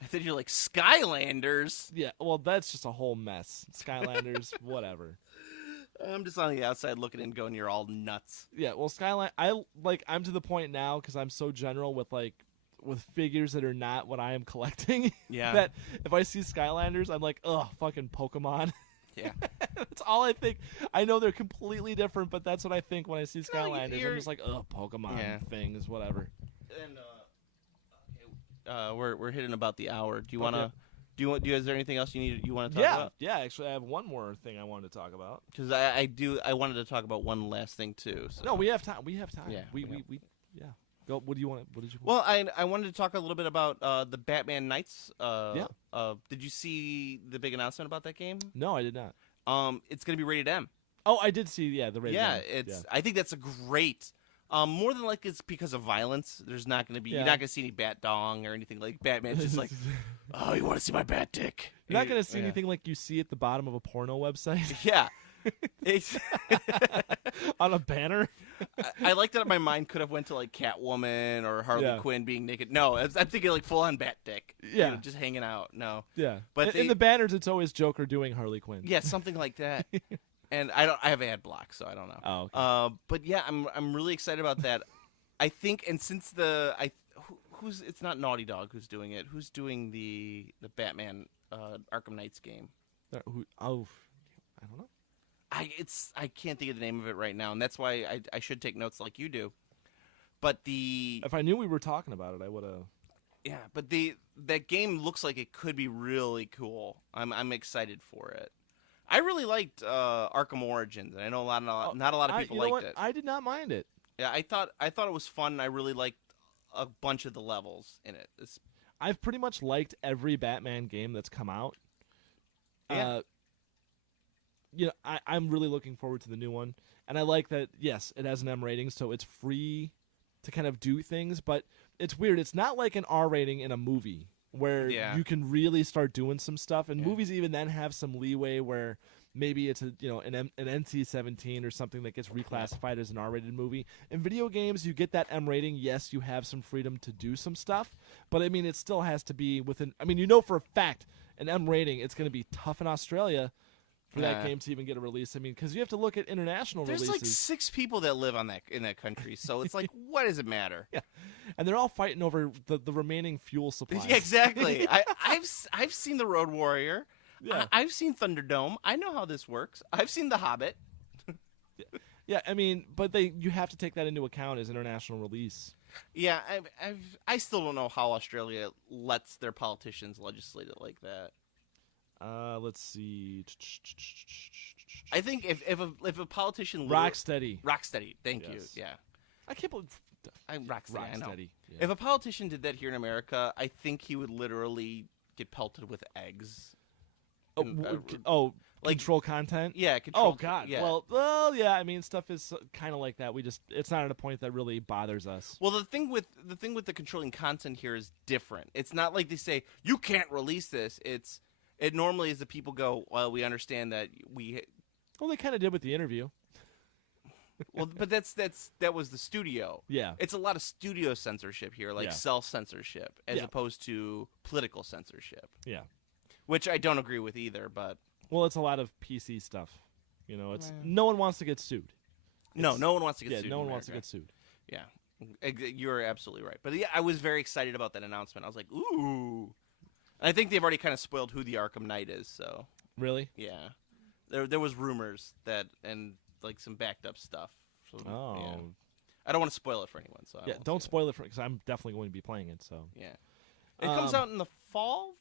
I think you're like Skylanders. Yeah, well, that's just a whole mess. Skylanders, whatever. I'm just on the outside looking in, going, "You're all nuts." Yeah, well, Skyline, I'm to the point now because I'm so general with figures that are not what I am collecting. Yeah. That if I see Skylanders, I'm like, ugh, fucking Pokemon. Yeah. That's all I think. I know they're completely different, but that's what I think when I see No, Skylanders. you're- I'm just like, ugh, Pokemon things, whatever. And we're hitting about the hour. Do you want to? Okay. Is there anything else you want to talk about? Yeah. Actually, I have one more thing I wanted to talk about. Because I wanted to talk about one last thing too. So. No, we have time. We have time. Yeah, we yeah. Go. What do you want? What did you? Well, I wanted to talk a little bit about the Batman Knights. Yeah. Did you see the big announcement about that game? No, I did not. It's going to be rated M. Oh, I did see. Yeah, the rated. Yeah, M. it's. I think that's a great. More than like it's because of violence. There's not going to be. Yeah. You're not going to see any bat dong or anything like Batman's just like, oh, you want to see my bat dick? You're not gonna see Yeah. anything like you see at the bottom of a porno website Yeah. It's on a banner. I like that my mind could have went to like Catwoman or Harley Yeah. Quinn being naked. No, I'm thinking like full on bat dick. Yeah. just hanging out. No, Yeah, But in the banners, it's always Joker doing Harley Quinn. yeah, something like that. And I have ad block, so I don't know. Oh, okay. But yeah, I'm really excited about that. I think, and since who's it's not Naughty Dog who's doing it. Who's doing the Batman Arkham Knights game? I don't know. I can't think of the name of it right now, and that's why I should take notes like you do. But If I knew we were talking about it, I would have. yeah, but that game looks like it could be really cool. I'm excited for it. I really liked Arkham Origins, and I know not a lot of people liked it. I did not mind it. Yeah, I thought it was fun. And I really liked a bunch of the levels in it. I've pretty much liked every Batman game that's come out. Yeah. I'm really looking forward to the new one, and I like that. Yes, it has an M rating, so it's free to kind of do things. But it's weird. It's not like an R rating in a movie where Yeah. you can really start doing some stuff. And Yeah. movies even then have some leeway where maybe it's an NC-17 or something that gets reclassified as an R-rated movie. In video games, you get that M rating. Yes, you have some freedom to do some stuff, but I mean, it still has to be within. I mean, you know for a fact an M rating, it's going to be tough in Australia for that Yeah. game to even get a release. I mean, because you have to look at international There's releases. like 6 people that live in that country, so it's like, what does it matter? Yeah, and they're all fighting over the remaining fuel supplies. Yeah, exactly. I've seen the Road Warrior. Yeah. I've seen Thunderdome. I know how this works. I've seen The Hobbit. Yeah, I mean, but you have to take that into account as international release. Yeah, I still don't know how Australia lets their politicians legislate it like that. Let's see. I think if a politician Rocksteady. thank you. Yes. Yeah, I can't believe Rocksteady. I know. Rocksteady. Yeah. If a politician did that here in America, I think he would literally get pelted with eggs. Like- control content. Yeah. Control, Oh God. Yeah. Well, yeah. I mean, stuff is kind of like that. It's not at a point that really bothers us. Well, the thing with the controlling content here is different. It's not like they say you can't release this. It normally is the people go, well, we understand that we. Well, they kind of did with the interview. Well, but that was the studio. Yeah. It's a lot of studio censorship here, like Yeah. self-censorship, as Yeah. opposed to political censorship, Yeah. which I don't agree with either. But Well, it's a lot of PC stuff. You know, no one wants to get sued. no one wants to get Yeah, sued. no in one wants to America. get sued. Yeah, you're absolutely right. But yeah, I was very excited about that announcement. I was like, ooh. And I think they've already kind of spoiled who the Arkham Knight is. So Really? yeah, there was rumors that and like some backed up stuff. So, Oh. yeah. I don't want to spoil it for anyone. So I Yeah. won't Don't say spoil it because I'm definitely going to be playing it. So. that. Yeah, it comes out in the fall.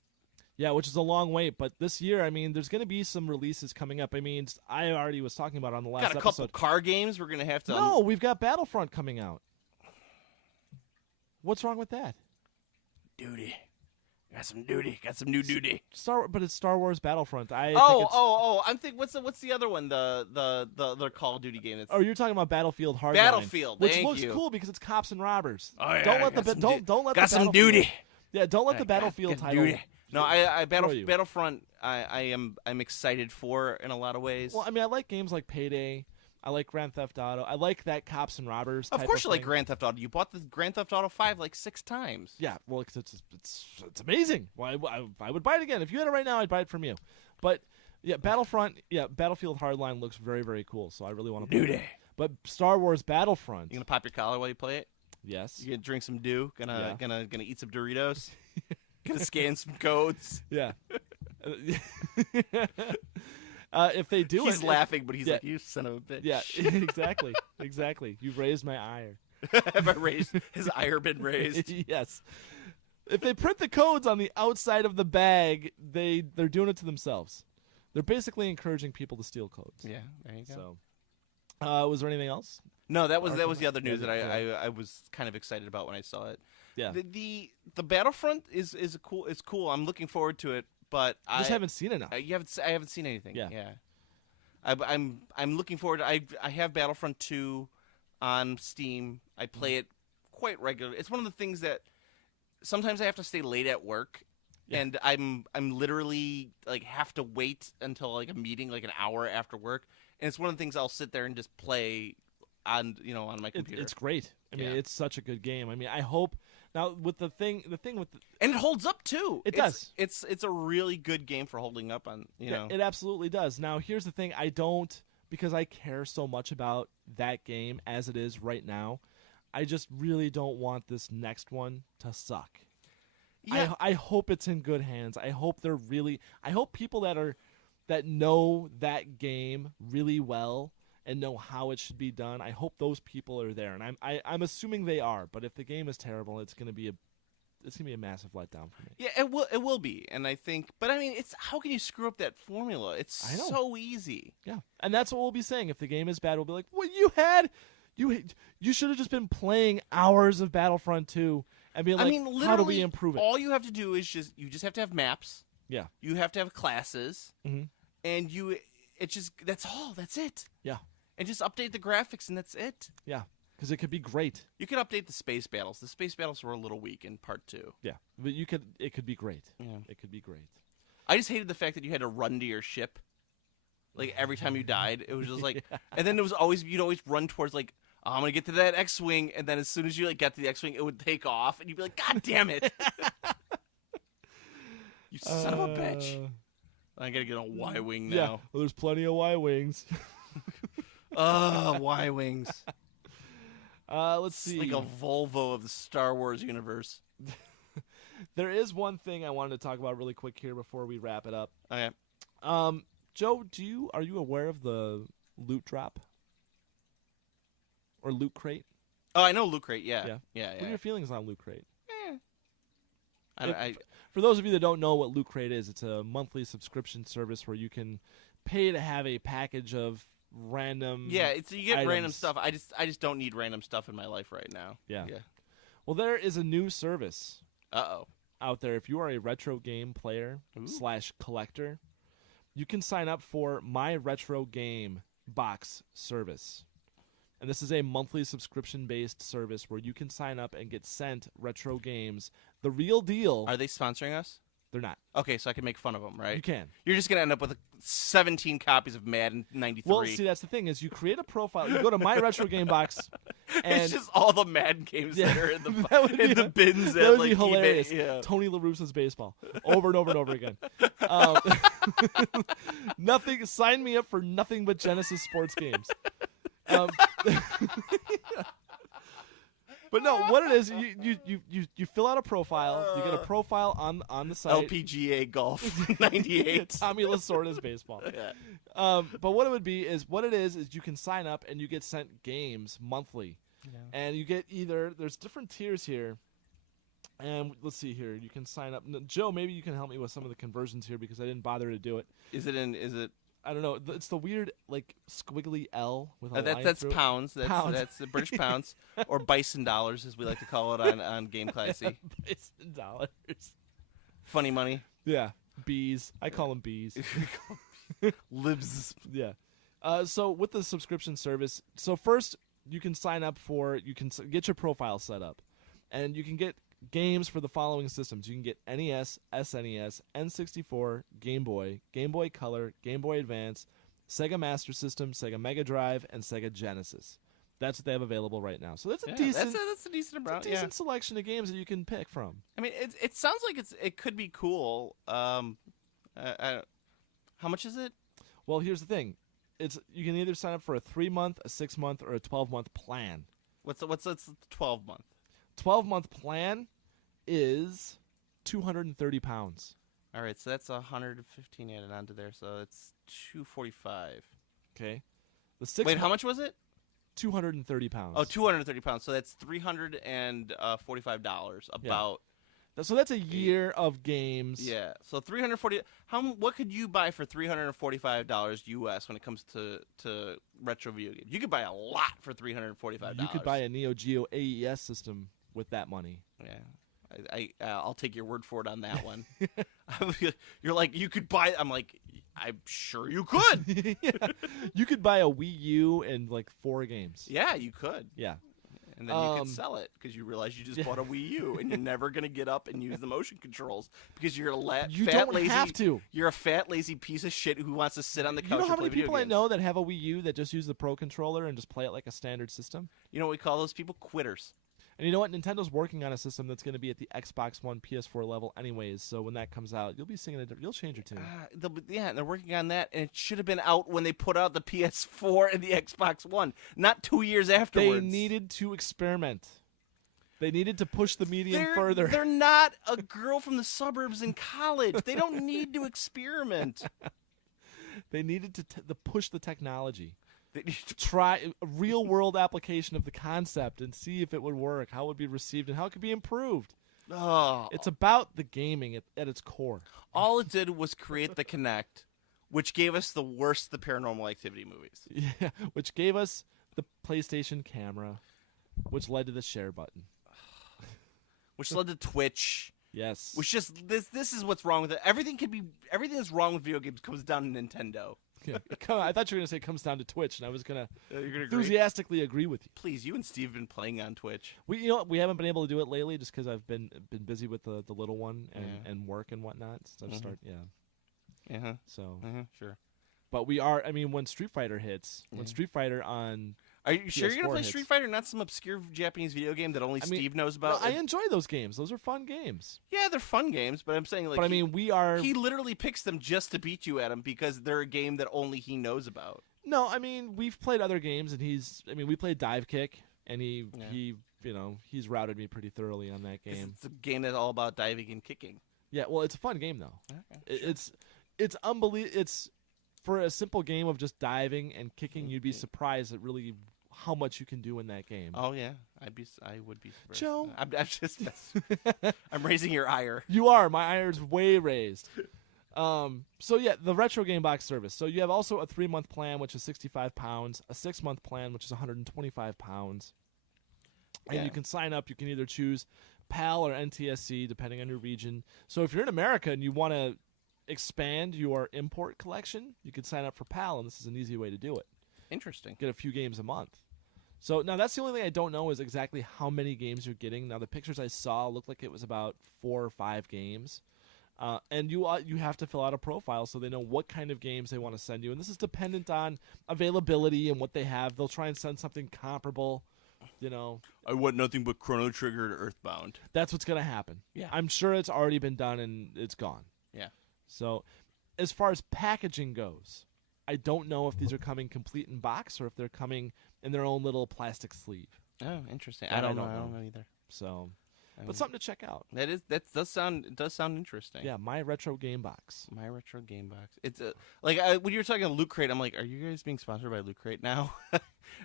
Yeah, which is a long wait, but this year, I mean, there's going to be some releases coming up. I mean, I already was talking about it on the last Got a couple episode. car games we're gonna have to. No, we've got Battlefront coming out. What's wrong with that? Duty. Got some duty. Got some new duty. But it's Star Wars Battlefront. I think Oh, it's, I'm thinking. What's the other one? The Call of Duty game. That's, Oh, you're talking about Battlefield Hardline. Battlefield, which thank looks you. cool because it's cops and robbers. Oh, yeah, don't let got the some don't let got the some Battlefield- duty. Yeah, don't let the I Battlefield got title. duty. No, throw you. Battlefront. I'm excited for in a lot of ways. Well, I mean, I like games like Payday. I like Grand Theft Auto. I like that cops and robbers. of type course, you like thing. Grand Theft Auto. You bought the Grand Theft Auto 5 like 6 times. Yeah, well, it's amazing. Well, I would buy it again if you had it right now. I'd buy it from you. But Yeah, Battlefront. Yeah, Battlefield Hardline looks very, very cool. So I really want to play Dude. it. But Star Wars Battlefront. You gonna pop your collar while you play it? Yes. You gonna drink some dew? Gonna eat some Doritos? Gonna scan some codes? Yeah. If they do He's it, laughing, but he's yeah. like, "You son of a bitch." Yeah, exactly. You've raised my ire. Have I raised? Has ire been raised? Yes. If they print the codes on the outside of the bag, they're doing it to themselves. They're basically encouraging people to steal codes. Yeah, there you go. So, was there anything else? No, that was the other news Yeah, that I was kind of excited about when I saw it. Yeah. The Battlefront is cool. It's cool. I'm looking forward to it, but I just haven't seen it now. I haven't seen anything. Yeah. I'm looking forward. I have Battlefront 2 on Steam. I play it quite regularly. It's one of the things that sometimes I have to stay late at work, and I'm literally like have to wait until like a meeting, like an hour after work, and it's one of the things I'll sit there and just play on my computer. It's great. I mean, it's such a good game. I mean, I hope now with the thing with and it holds up too. It does. It's a really good game for holding up on. It absolutely does. Now, here's the thing. I don't, because I care so much about that game as it is right now. I just really don't want this next one to suck. Yeah. I hope it's in good hands. I hope people that know that game really well and know how it should be done. I hope those people are there, and I'm assuming they are. But if the game is terrible, it's gonna be a massive letdown for me. Yeah, it will be, and I think, but I mean, it's how can you screw up that formula? It's so easy. Yeah, and that's what we'll be saying. If the game is bad, we'll be like, "Well, you should have just been playing hours of Battlefront 2 and being like, I mean, literally, how do we improve it?" All you have to do is just have to have maps. Yeah, you have to have classes, mm-hmm. and that's all. That's it. Yeah, and just update the graphics, and that's it. Yeah. Because it could be great. You could update the space battles. The space battles were a little weak in part 2. Yeah, but it could be great. Yeah, it could be great. I just hated the fact that you had to run to your ship, like every time you died. It was just like, and then you'd always run towards like, oh, I'm gonna get to that X-wing, and then as soon as you like got to the X-wing, it would take off, and you'd be like, God damn it, you son of a bitch! I gotta get a Y-wing now. Yeah, well, there's plenty of Y-wings. Y-wings. Let's see. It's like a Volvo of the Star Wars universe. There is one thing I wanted to talk about really quick here before we wrap it up. Okay. Joe, are you aware of the loot drop or loot crate? Oh, I know Loot Crate. Yeah. What are your feelings on Loot Crate? For For those of you that don't know what Loot Crate is, it's a monthly subscription service where you can pay to have a package of random you get items. random stuff. I just don't need random stuff in my life right now. Yeah. Well, there is a new service out there. If you are a retro game player / collector, you can sign up for My Retro Game Box service. And this is a monthly subscription-based service where you can sign up and get sent retro games. The real deal. Are they sponsoring us? They're not. Okay, so I can make fun of them, right? You can. You're just gonna end up with 17 copies of Madden '93. Well, see, that's the thing is you create a profile. You go to My Retro Game Box, and it's just all the Madden games that are in the the bins. That would like be hilarious. eBay. Yeah. Tony La Russa's baseball over and over and over again. Nothing. Sign me up for nothing but Genesis sports games. But no, what it is, you fill out a profile. You get a profile on the site. LPGA Golf '98. Tommy Lasorda's baseball. Yeah. But what it is you can sign up and you get sent games monthly, and you get there's different tiers here. And let's see here, you can sign up. Joe, maybe you can help me with some of the conversions here because I didn't bother to do it. Is it? I don't know. It's the weird, like, squiggly L with a line that's through it. pounds. Pounds. That's the British pounds, or bison dollars, as we like to call it on Game Classy. Bison dollars. Funny money. Yeah, bees. I call them bees. Libs. Yeah. So with the subscription service, first you can sign up you can get your profile set up, and you can get games for the following systems. You can get NES, SNES, N64, Game Boy, Game Boy Color, Game Boy Advance, Sega Master System, Sega Mega Drive, and Sega Genesis. That's what they have available right now. So that's a decent amount. Decent selection of games that you can pick from. I mean, it sounds like it could be cool. I How much is it? Well, here's the thing. You can either sign up for a 3-month, a 6-month, or a 12-month plan. What's the 12-month? 12-month plan is £230. All right, so that's 115 added onto there, so it's 245. Okay. The 6 Wait, how much was it? £230. Oh, 230 pounds. So that's $345 about. So that's a year of games. Yeah. So 340. What could you buy for $345 US when it comes to retro video games? You could buy a lot for $345. You could buy a Neo Geo AES system with that money. Yeah. I'll take your word for it on that one. You're like, you could buy. I'm like, I'm sure you could. Yeah. You could buy a Wii U and like 4 games. Yeah, you could. Yeah. And then you could sell it because you realize you just bought a Wii U and you're never gonna get up and use the motion controls because you're You fat, don't lazy. have to. You're a fat, lazy piece of shit who wants to sit on the couch. You know how and play many people video I games. know that have a Wii U that just use the Pro Controller and just play it like a standard system? You know what we call those people? Quitters. And you know what? Nintendo's working on a system that's going to be at the Xbox One, PS4 level anyways. So when that comes out, you'll be singing it. You'll change your tune. Yeah, and they're working on that, and it should have been out when they put out the PS4 and the Xbox One, not 2 years afterwards. They needed to experiment. They needed to push the medium They're, further. They're not a girl from the suburbs in college. They don't need to experiment. They needed to push the technology. They need to Try a real-world application of the concept and see if it would work, how it would be received, and how it could be improved. Oh. It's about the gaming at its core. All it did was create the Kinect, which gave us the worst the Paranormal Activity movies. Yeah, which gave us the PlayStation camera, which led to the share button. Which led to Twitch. Yes. Which just this is what's wrong with it. Everything that's wrong with video games comes down to Nintendo. I thought you were going to say it comes down to Twitch, and I was going to You're gonna agree? enthusiastically agree with you. Please, you and Steve have been playing on Twitch. We haven't been able to do it lately just because I've been busy with the little one and work and whatnot. So Uh-huh. So, Sure. but we are. I mean, when Street Fighter hits, when Street Fighter on. Are you sure you're PS4 gonna play hits. Street Fighter, not some obscure Japanese video game that only I mean, Steve knows about? No, I enjoy those games. Those are fun games. Yeah, they're fun games, but I'm saying like. But I mean, we are. He literally picks them just to beat you at them because they're a game that only he knows about. No, I mean we've played other games, and we played Dive Kick, and he's routed me pretty thoroughly on that game. It's a game that's all about diving and kicking. Yeah, well, it's a fun game though. Okay, sure. It's unbelievable. It's for a simple game of just diving and kicking, you'd be surprised at really how much you can do in that game. Oh yeah, I would be surprised. Joe, I'm just I'm raising your ire. You are. My ire's way raised. So yeah, the retro game box service. So you have also a 3-month plan, which is £65, a 6-month plan, which is £125. And you can sign up. You can either choose PAL or NTSC, depending on your region. So if you're in America and you want to expand your import collection, you can sign up for PAL, and this is an easy way to do it. Interesting. Get a few games a month. So now that's the only thing I don't know is exactly how many games you're getting. Now the pictures I saw looked like it was about 4 or 5 games. And you have to fill out a profile so they know what kind of games they want to send you. And this is dependent on availability and what they have. They'll try and send something comparable, I want nothing but Chrono Trigger and Earthbound. That's what's going to happen. Yeah. I'm sure it's already been done and it's gone. Yeah. So as far as packaging goes, I don't know if these are coming complete in box or if they're coming in their own little plastic sleeve. Oh, interesting. That I don't know either. So, but something to check out. That does sound interesting. Yeah, My Retro Game Box. My Retro Game Box. It's when you were talking about Loot Crate, I'm like, are you guys being sponsored by Loot Crate now?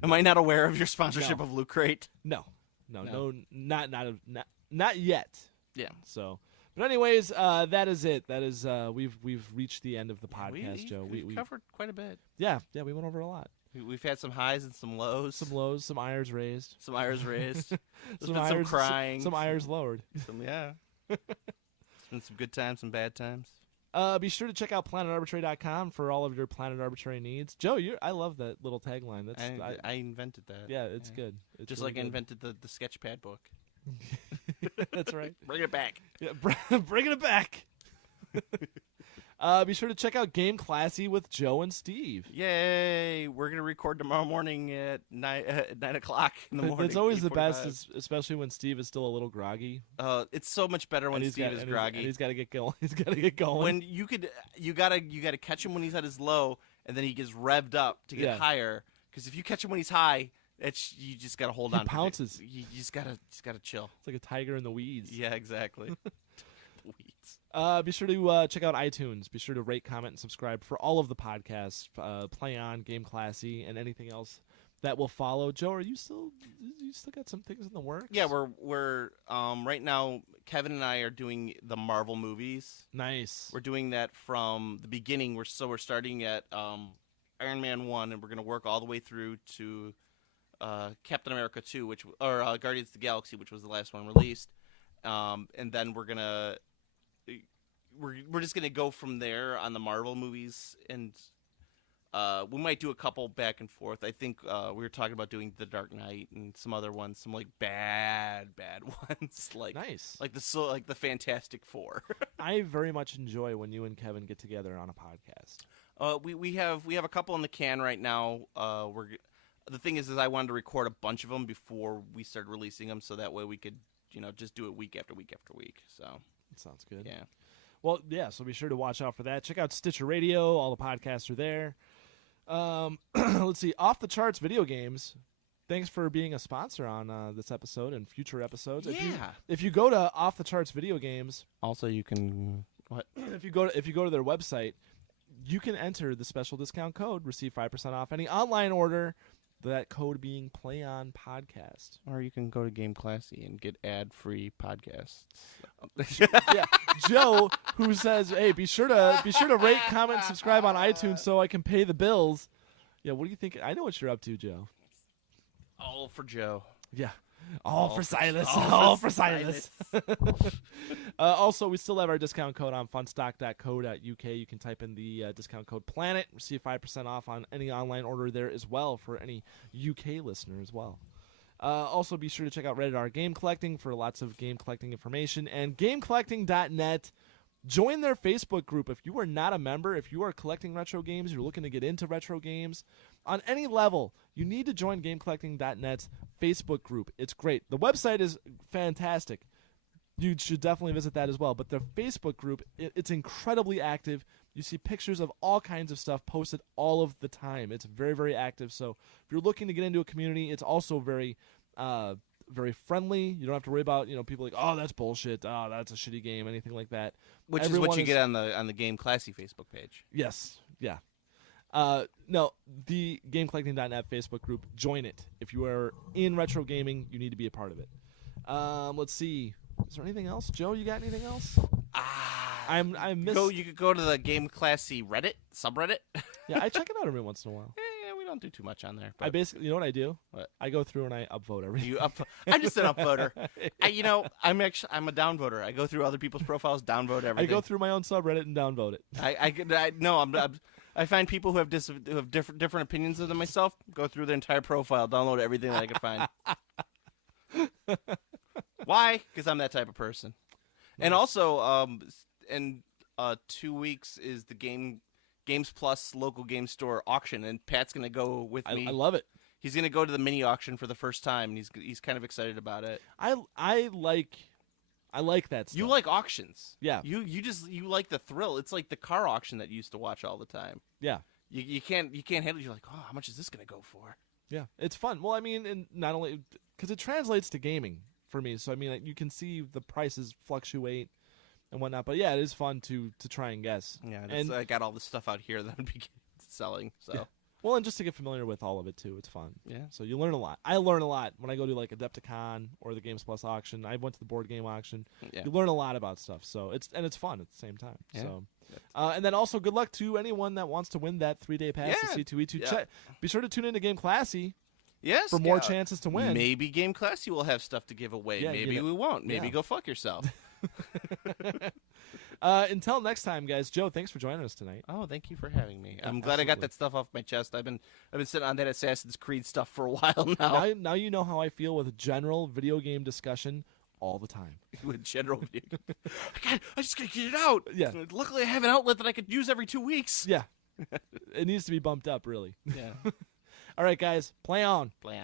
Am I not aware of your sponsorship of Loot Crate? No, not yet. Yeah. So, but anyways, that is it. That is we've reached the end of the podcast, Joe. We covered quite a bit. Yeah, we went over a lot. We've had some highs and some lows. Some lows, some ires raised. Some ires raised. There's some been some crying. Some ires lowered. It's been some good times, some bad times. Be sure to check out PlanetArbitrary.com for all of your Planet Arbitrary needs. Joe, I love that little tagline. I invented that. Yeah, it's good. It's just really like good. I invented the Sketchpad book. That's right. Bring it back. Yeah, bringing it back. Be sure to check out Game Classy with Joe and Steve. Yay! We're gonna record tomorrow morning at 9 o'clock in the morning. It's always the 8:45. best, especially when Steve is still a little groggy. It's so much better when Steve is groggy. And he's got to get going. He's got to get going. When you gotta catch him when he's at his low, and then he gets revved up to get higher. Because if you catch him when he's high, you just gotta hold on. He pounces. You just gotta chill. It's like a tiger in the weeds. Yeah, exactly. Weeds. Be sure to check out iTunes. Be sure to rate, comment, and subscribe for all of the podcasts. Play On, Game Classy, and anything else that will follow. Joe, you still got some things in the works? Yeah, we're right now. Kevin and I are doing the Marvel movies. Nice. We're doing that from the beginning. We're starting at Iron Man 1, and we're gonna work all the way through to Captain America 2, or Guardians of the Galaxy, which was the last one released. And then we're just gonna go from there on the Marvel movies, and we might do a couple back and forth. I think we were talking about doing The Dark Knight and some other ones, some like bad ones, like nice, like the Fantastic Four. I very much enjoy when you and Kevin get together on a podcast. We have a couple in the can right now. The thing is I wanted to record a bunch of them before we started releasing them, so that way we could just do it week after week after week. So that sounds good. Yeah. Well, yeah, so be sure to watch out for that. Check out Stitcher Radio. All the podcasts are there. Let's see. Off the Charts Video Games. Thanks for being a sponsor on this episode and future episodes. Yeah. If you go to Off the Charts Video Games, also you can what? If you go to their website, you can enter the special discount code, receive 5% off any online order. That code being Play On Podcast. Or you can go to Game Classy and get ad-free podcasts. Yeah, Joe, who says, "Hey, be sure to rate, comment, subscribe on iTunes so I can pay the bills." Yeah, what do you think? I know what you're up to, Joe. All for Joe. Yeah. All for Silas. All All for for Silas. Also, we still have our discount code on funstock.co.uk. You can type in the discount code PLANET, receive 5% off on any online order there as well for any UK listener as well. Also, be sure to check out Reddit R Game Collecting for lots of game collecting information, and GameCollecting.net. Join their Facebook group. If you are not a member, if you are collecting retro games, you're looking to get into retro games on any level, you need to join GameCollecting.net's Facebook group. It's great. The website is fantastic. You should definitely visit that as well. But their Facebook group, it's incredibly active. You see pictures of all kinds of stuff posted all of the time. It's very, very active. So if you're looking to get into a community, it's also very very friendly. You don't have to worry about people like, oh, that's bullshit, oh, that's a shitty game, anything like that. Which is what you get on the Game Classy Facebook page. Yes, yeah. No, the GameCollecting.net Facebook group, join it. If you are in retro gaming, you need to be a part of it. Let's see. Is there anything else, Joe? You got anything else? I missed. You could go to the Game Classy Reddit subreddit. Yeah, I check it out every once in a while. Yeah, we don't do too much on there. I basically, you know what I do? What? I go through and I upvote everything. I'm just an upvoter. I'm a downvoter. I go through other people's profiles, downvote everything. I go through my own subreddit and downvote it. I find people who have different opinions than myself. Go through their entire profile, download everything that I can find. Why? Because I'm that type of person. Nice. And also, in 2 weeks is the Games Plus local game store auction, and Pat's gonna go with me. I love it. He's gonna go to the mini auction for the first time, and he's kind of excited about it. I like that stuff. You like auctions? Yeah. You like the thrill. It's like the car auction that you used to watch all the time. Yeah. You can't handle it. You're like, oh, how much is this gonna go for? Yeah, it's fun. Well, I mean, and not only because it translates to gaming for me, so I mean, you can see the prices fluctuate and whatnot. But yeah, it is fun to try and guess. Yeah, and I got all this stuff out here that I'm selling. So. Yeah. Well, and just to get familiar with all of it too, it's fun. Yeah. So you learn a lot. I learn a lot when I go to like Adepticon or the Games Plus auction. I went to the board game auction. Yeah. You learn a lot about stuff. So it's fun at the same time. Yeah. So. And then also good luck to anyone that wants to win that 3-day pass to C2E2. Yeah. Be sure to tune into Game Classy. Yes, for more chances to win. Maybe Game Classy will have stuff to give away. Yeah, maybe we won't. Maybe go fuck yourself. Until next time, guys. Joe, thanks for joining us tonight. Oh, thank you for having me. I'm glad I got that stuff off my chest. I've been sitting on that Assassin's Creed stuff for a while now. Now you know how I feel with general video game discussion all the time. With general video games. I just gotta get it out. Yeah. Luckily, I have an outlet that I could use every 2 weeks. Yeah. It needs to be bumped up, really. Yeah. All right, guys, play on. Plan.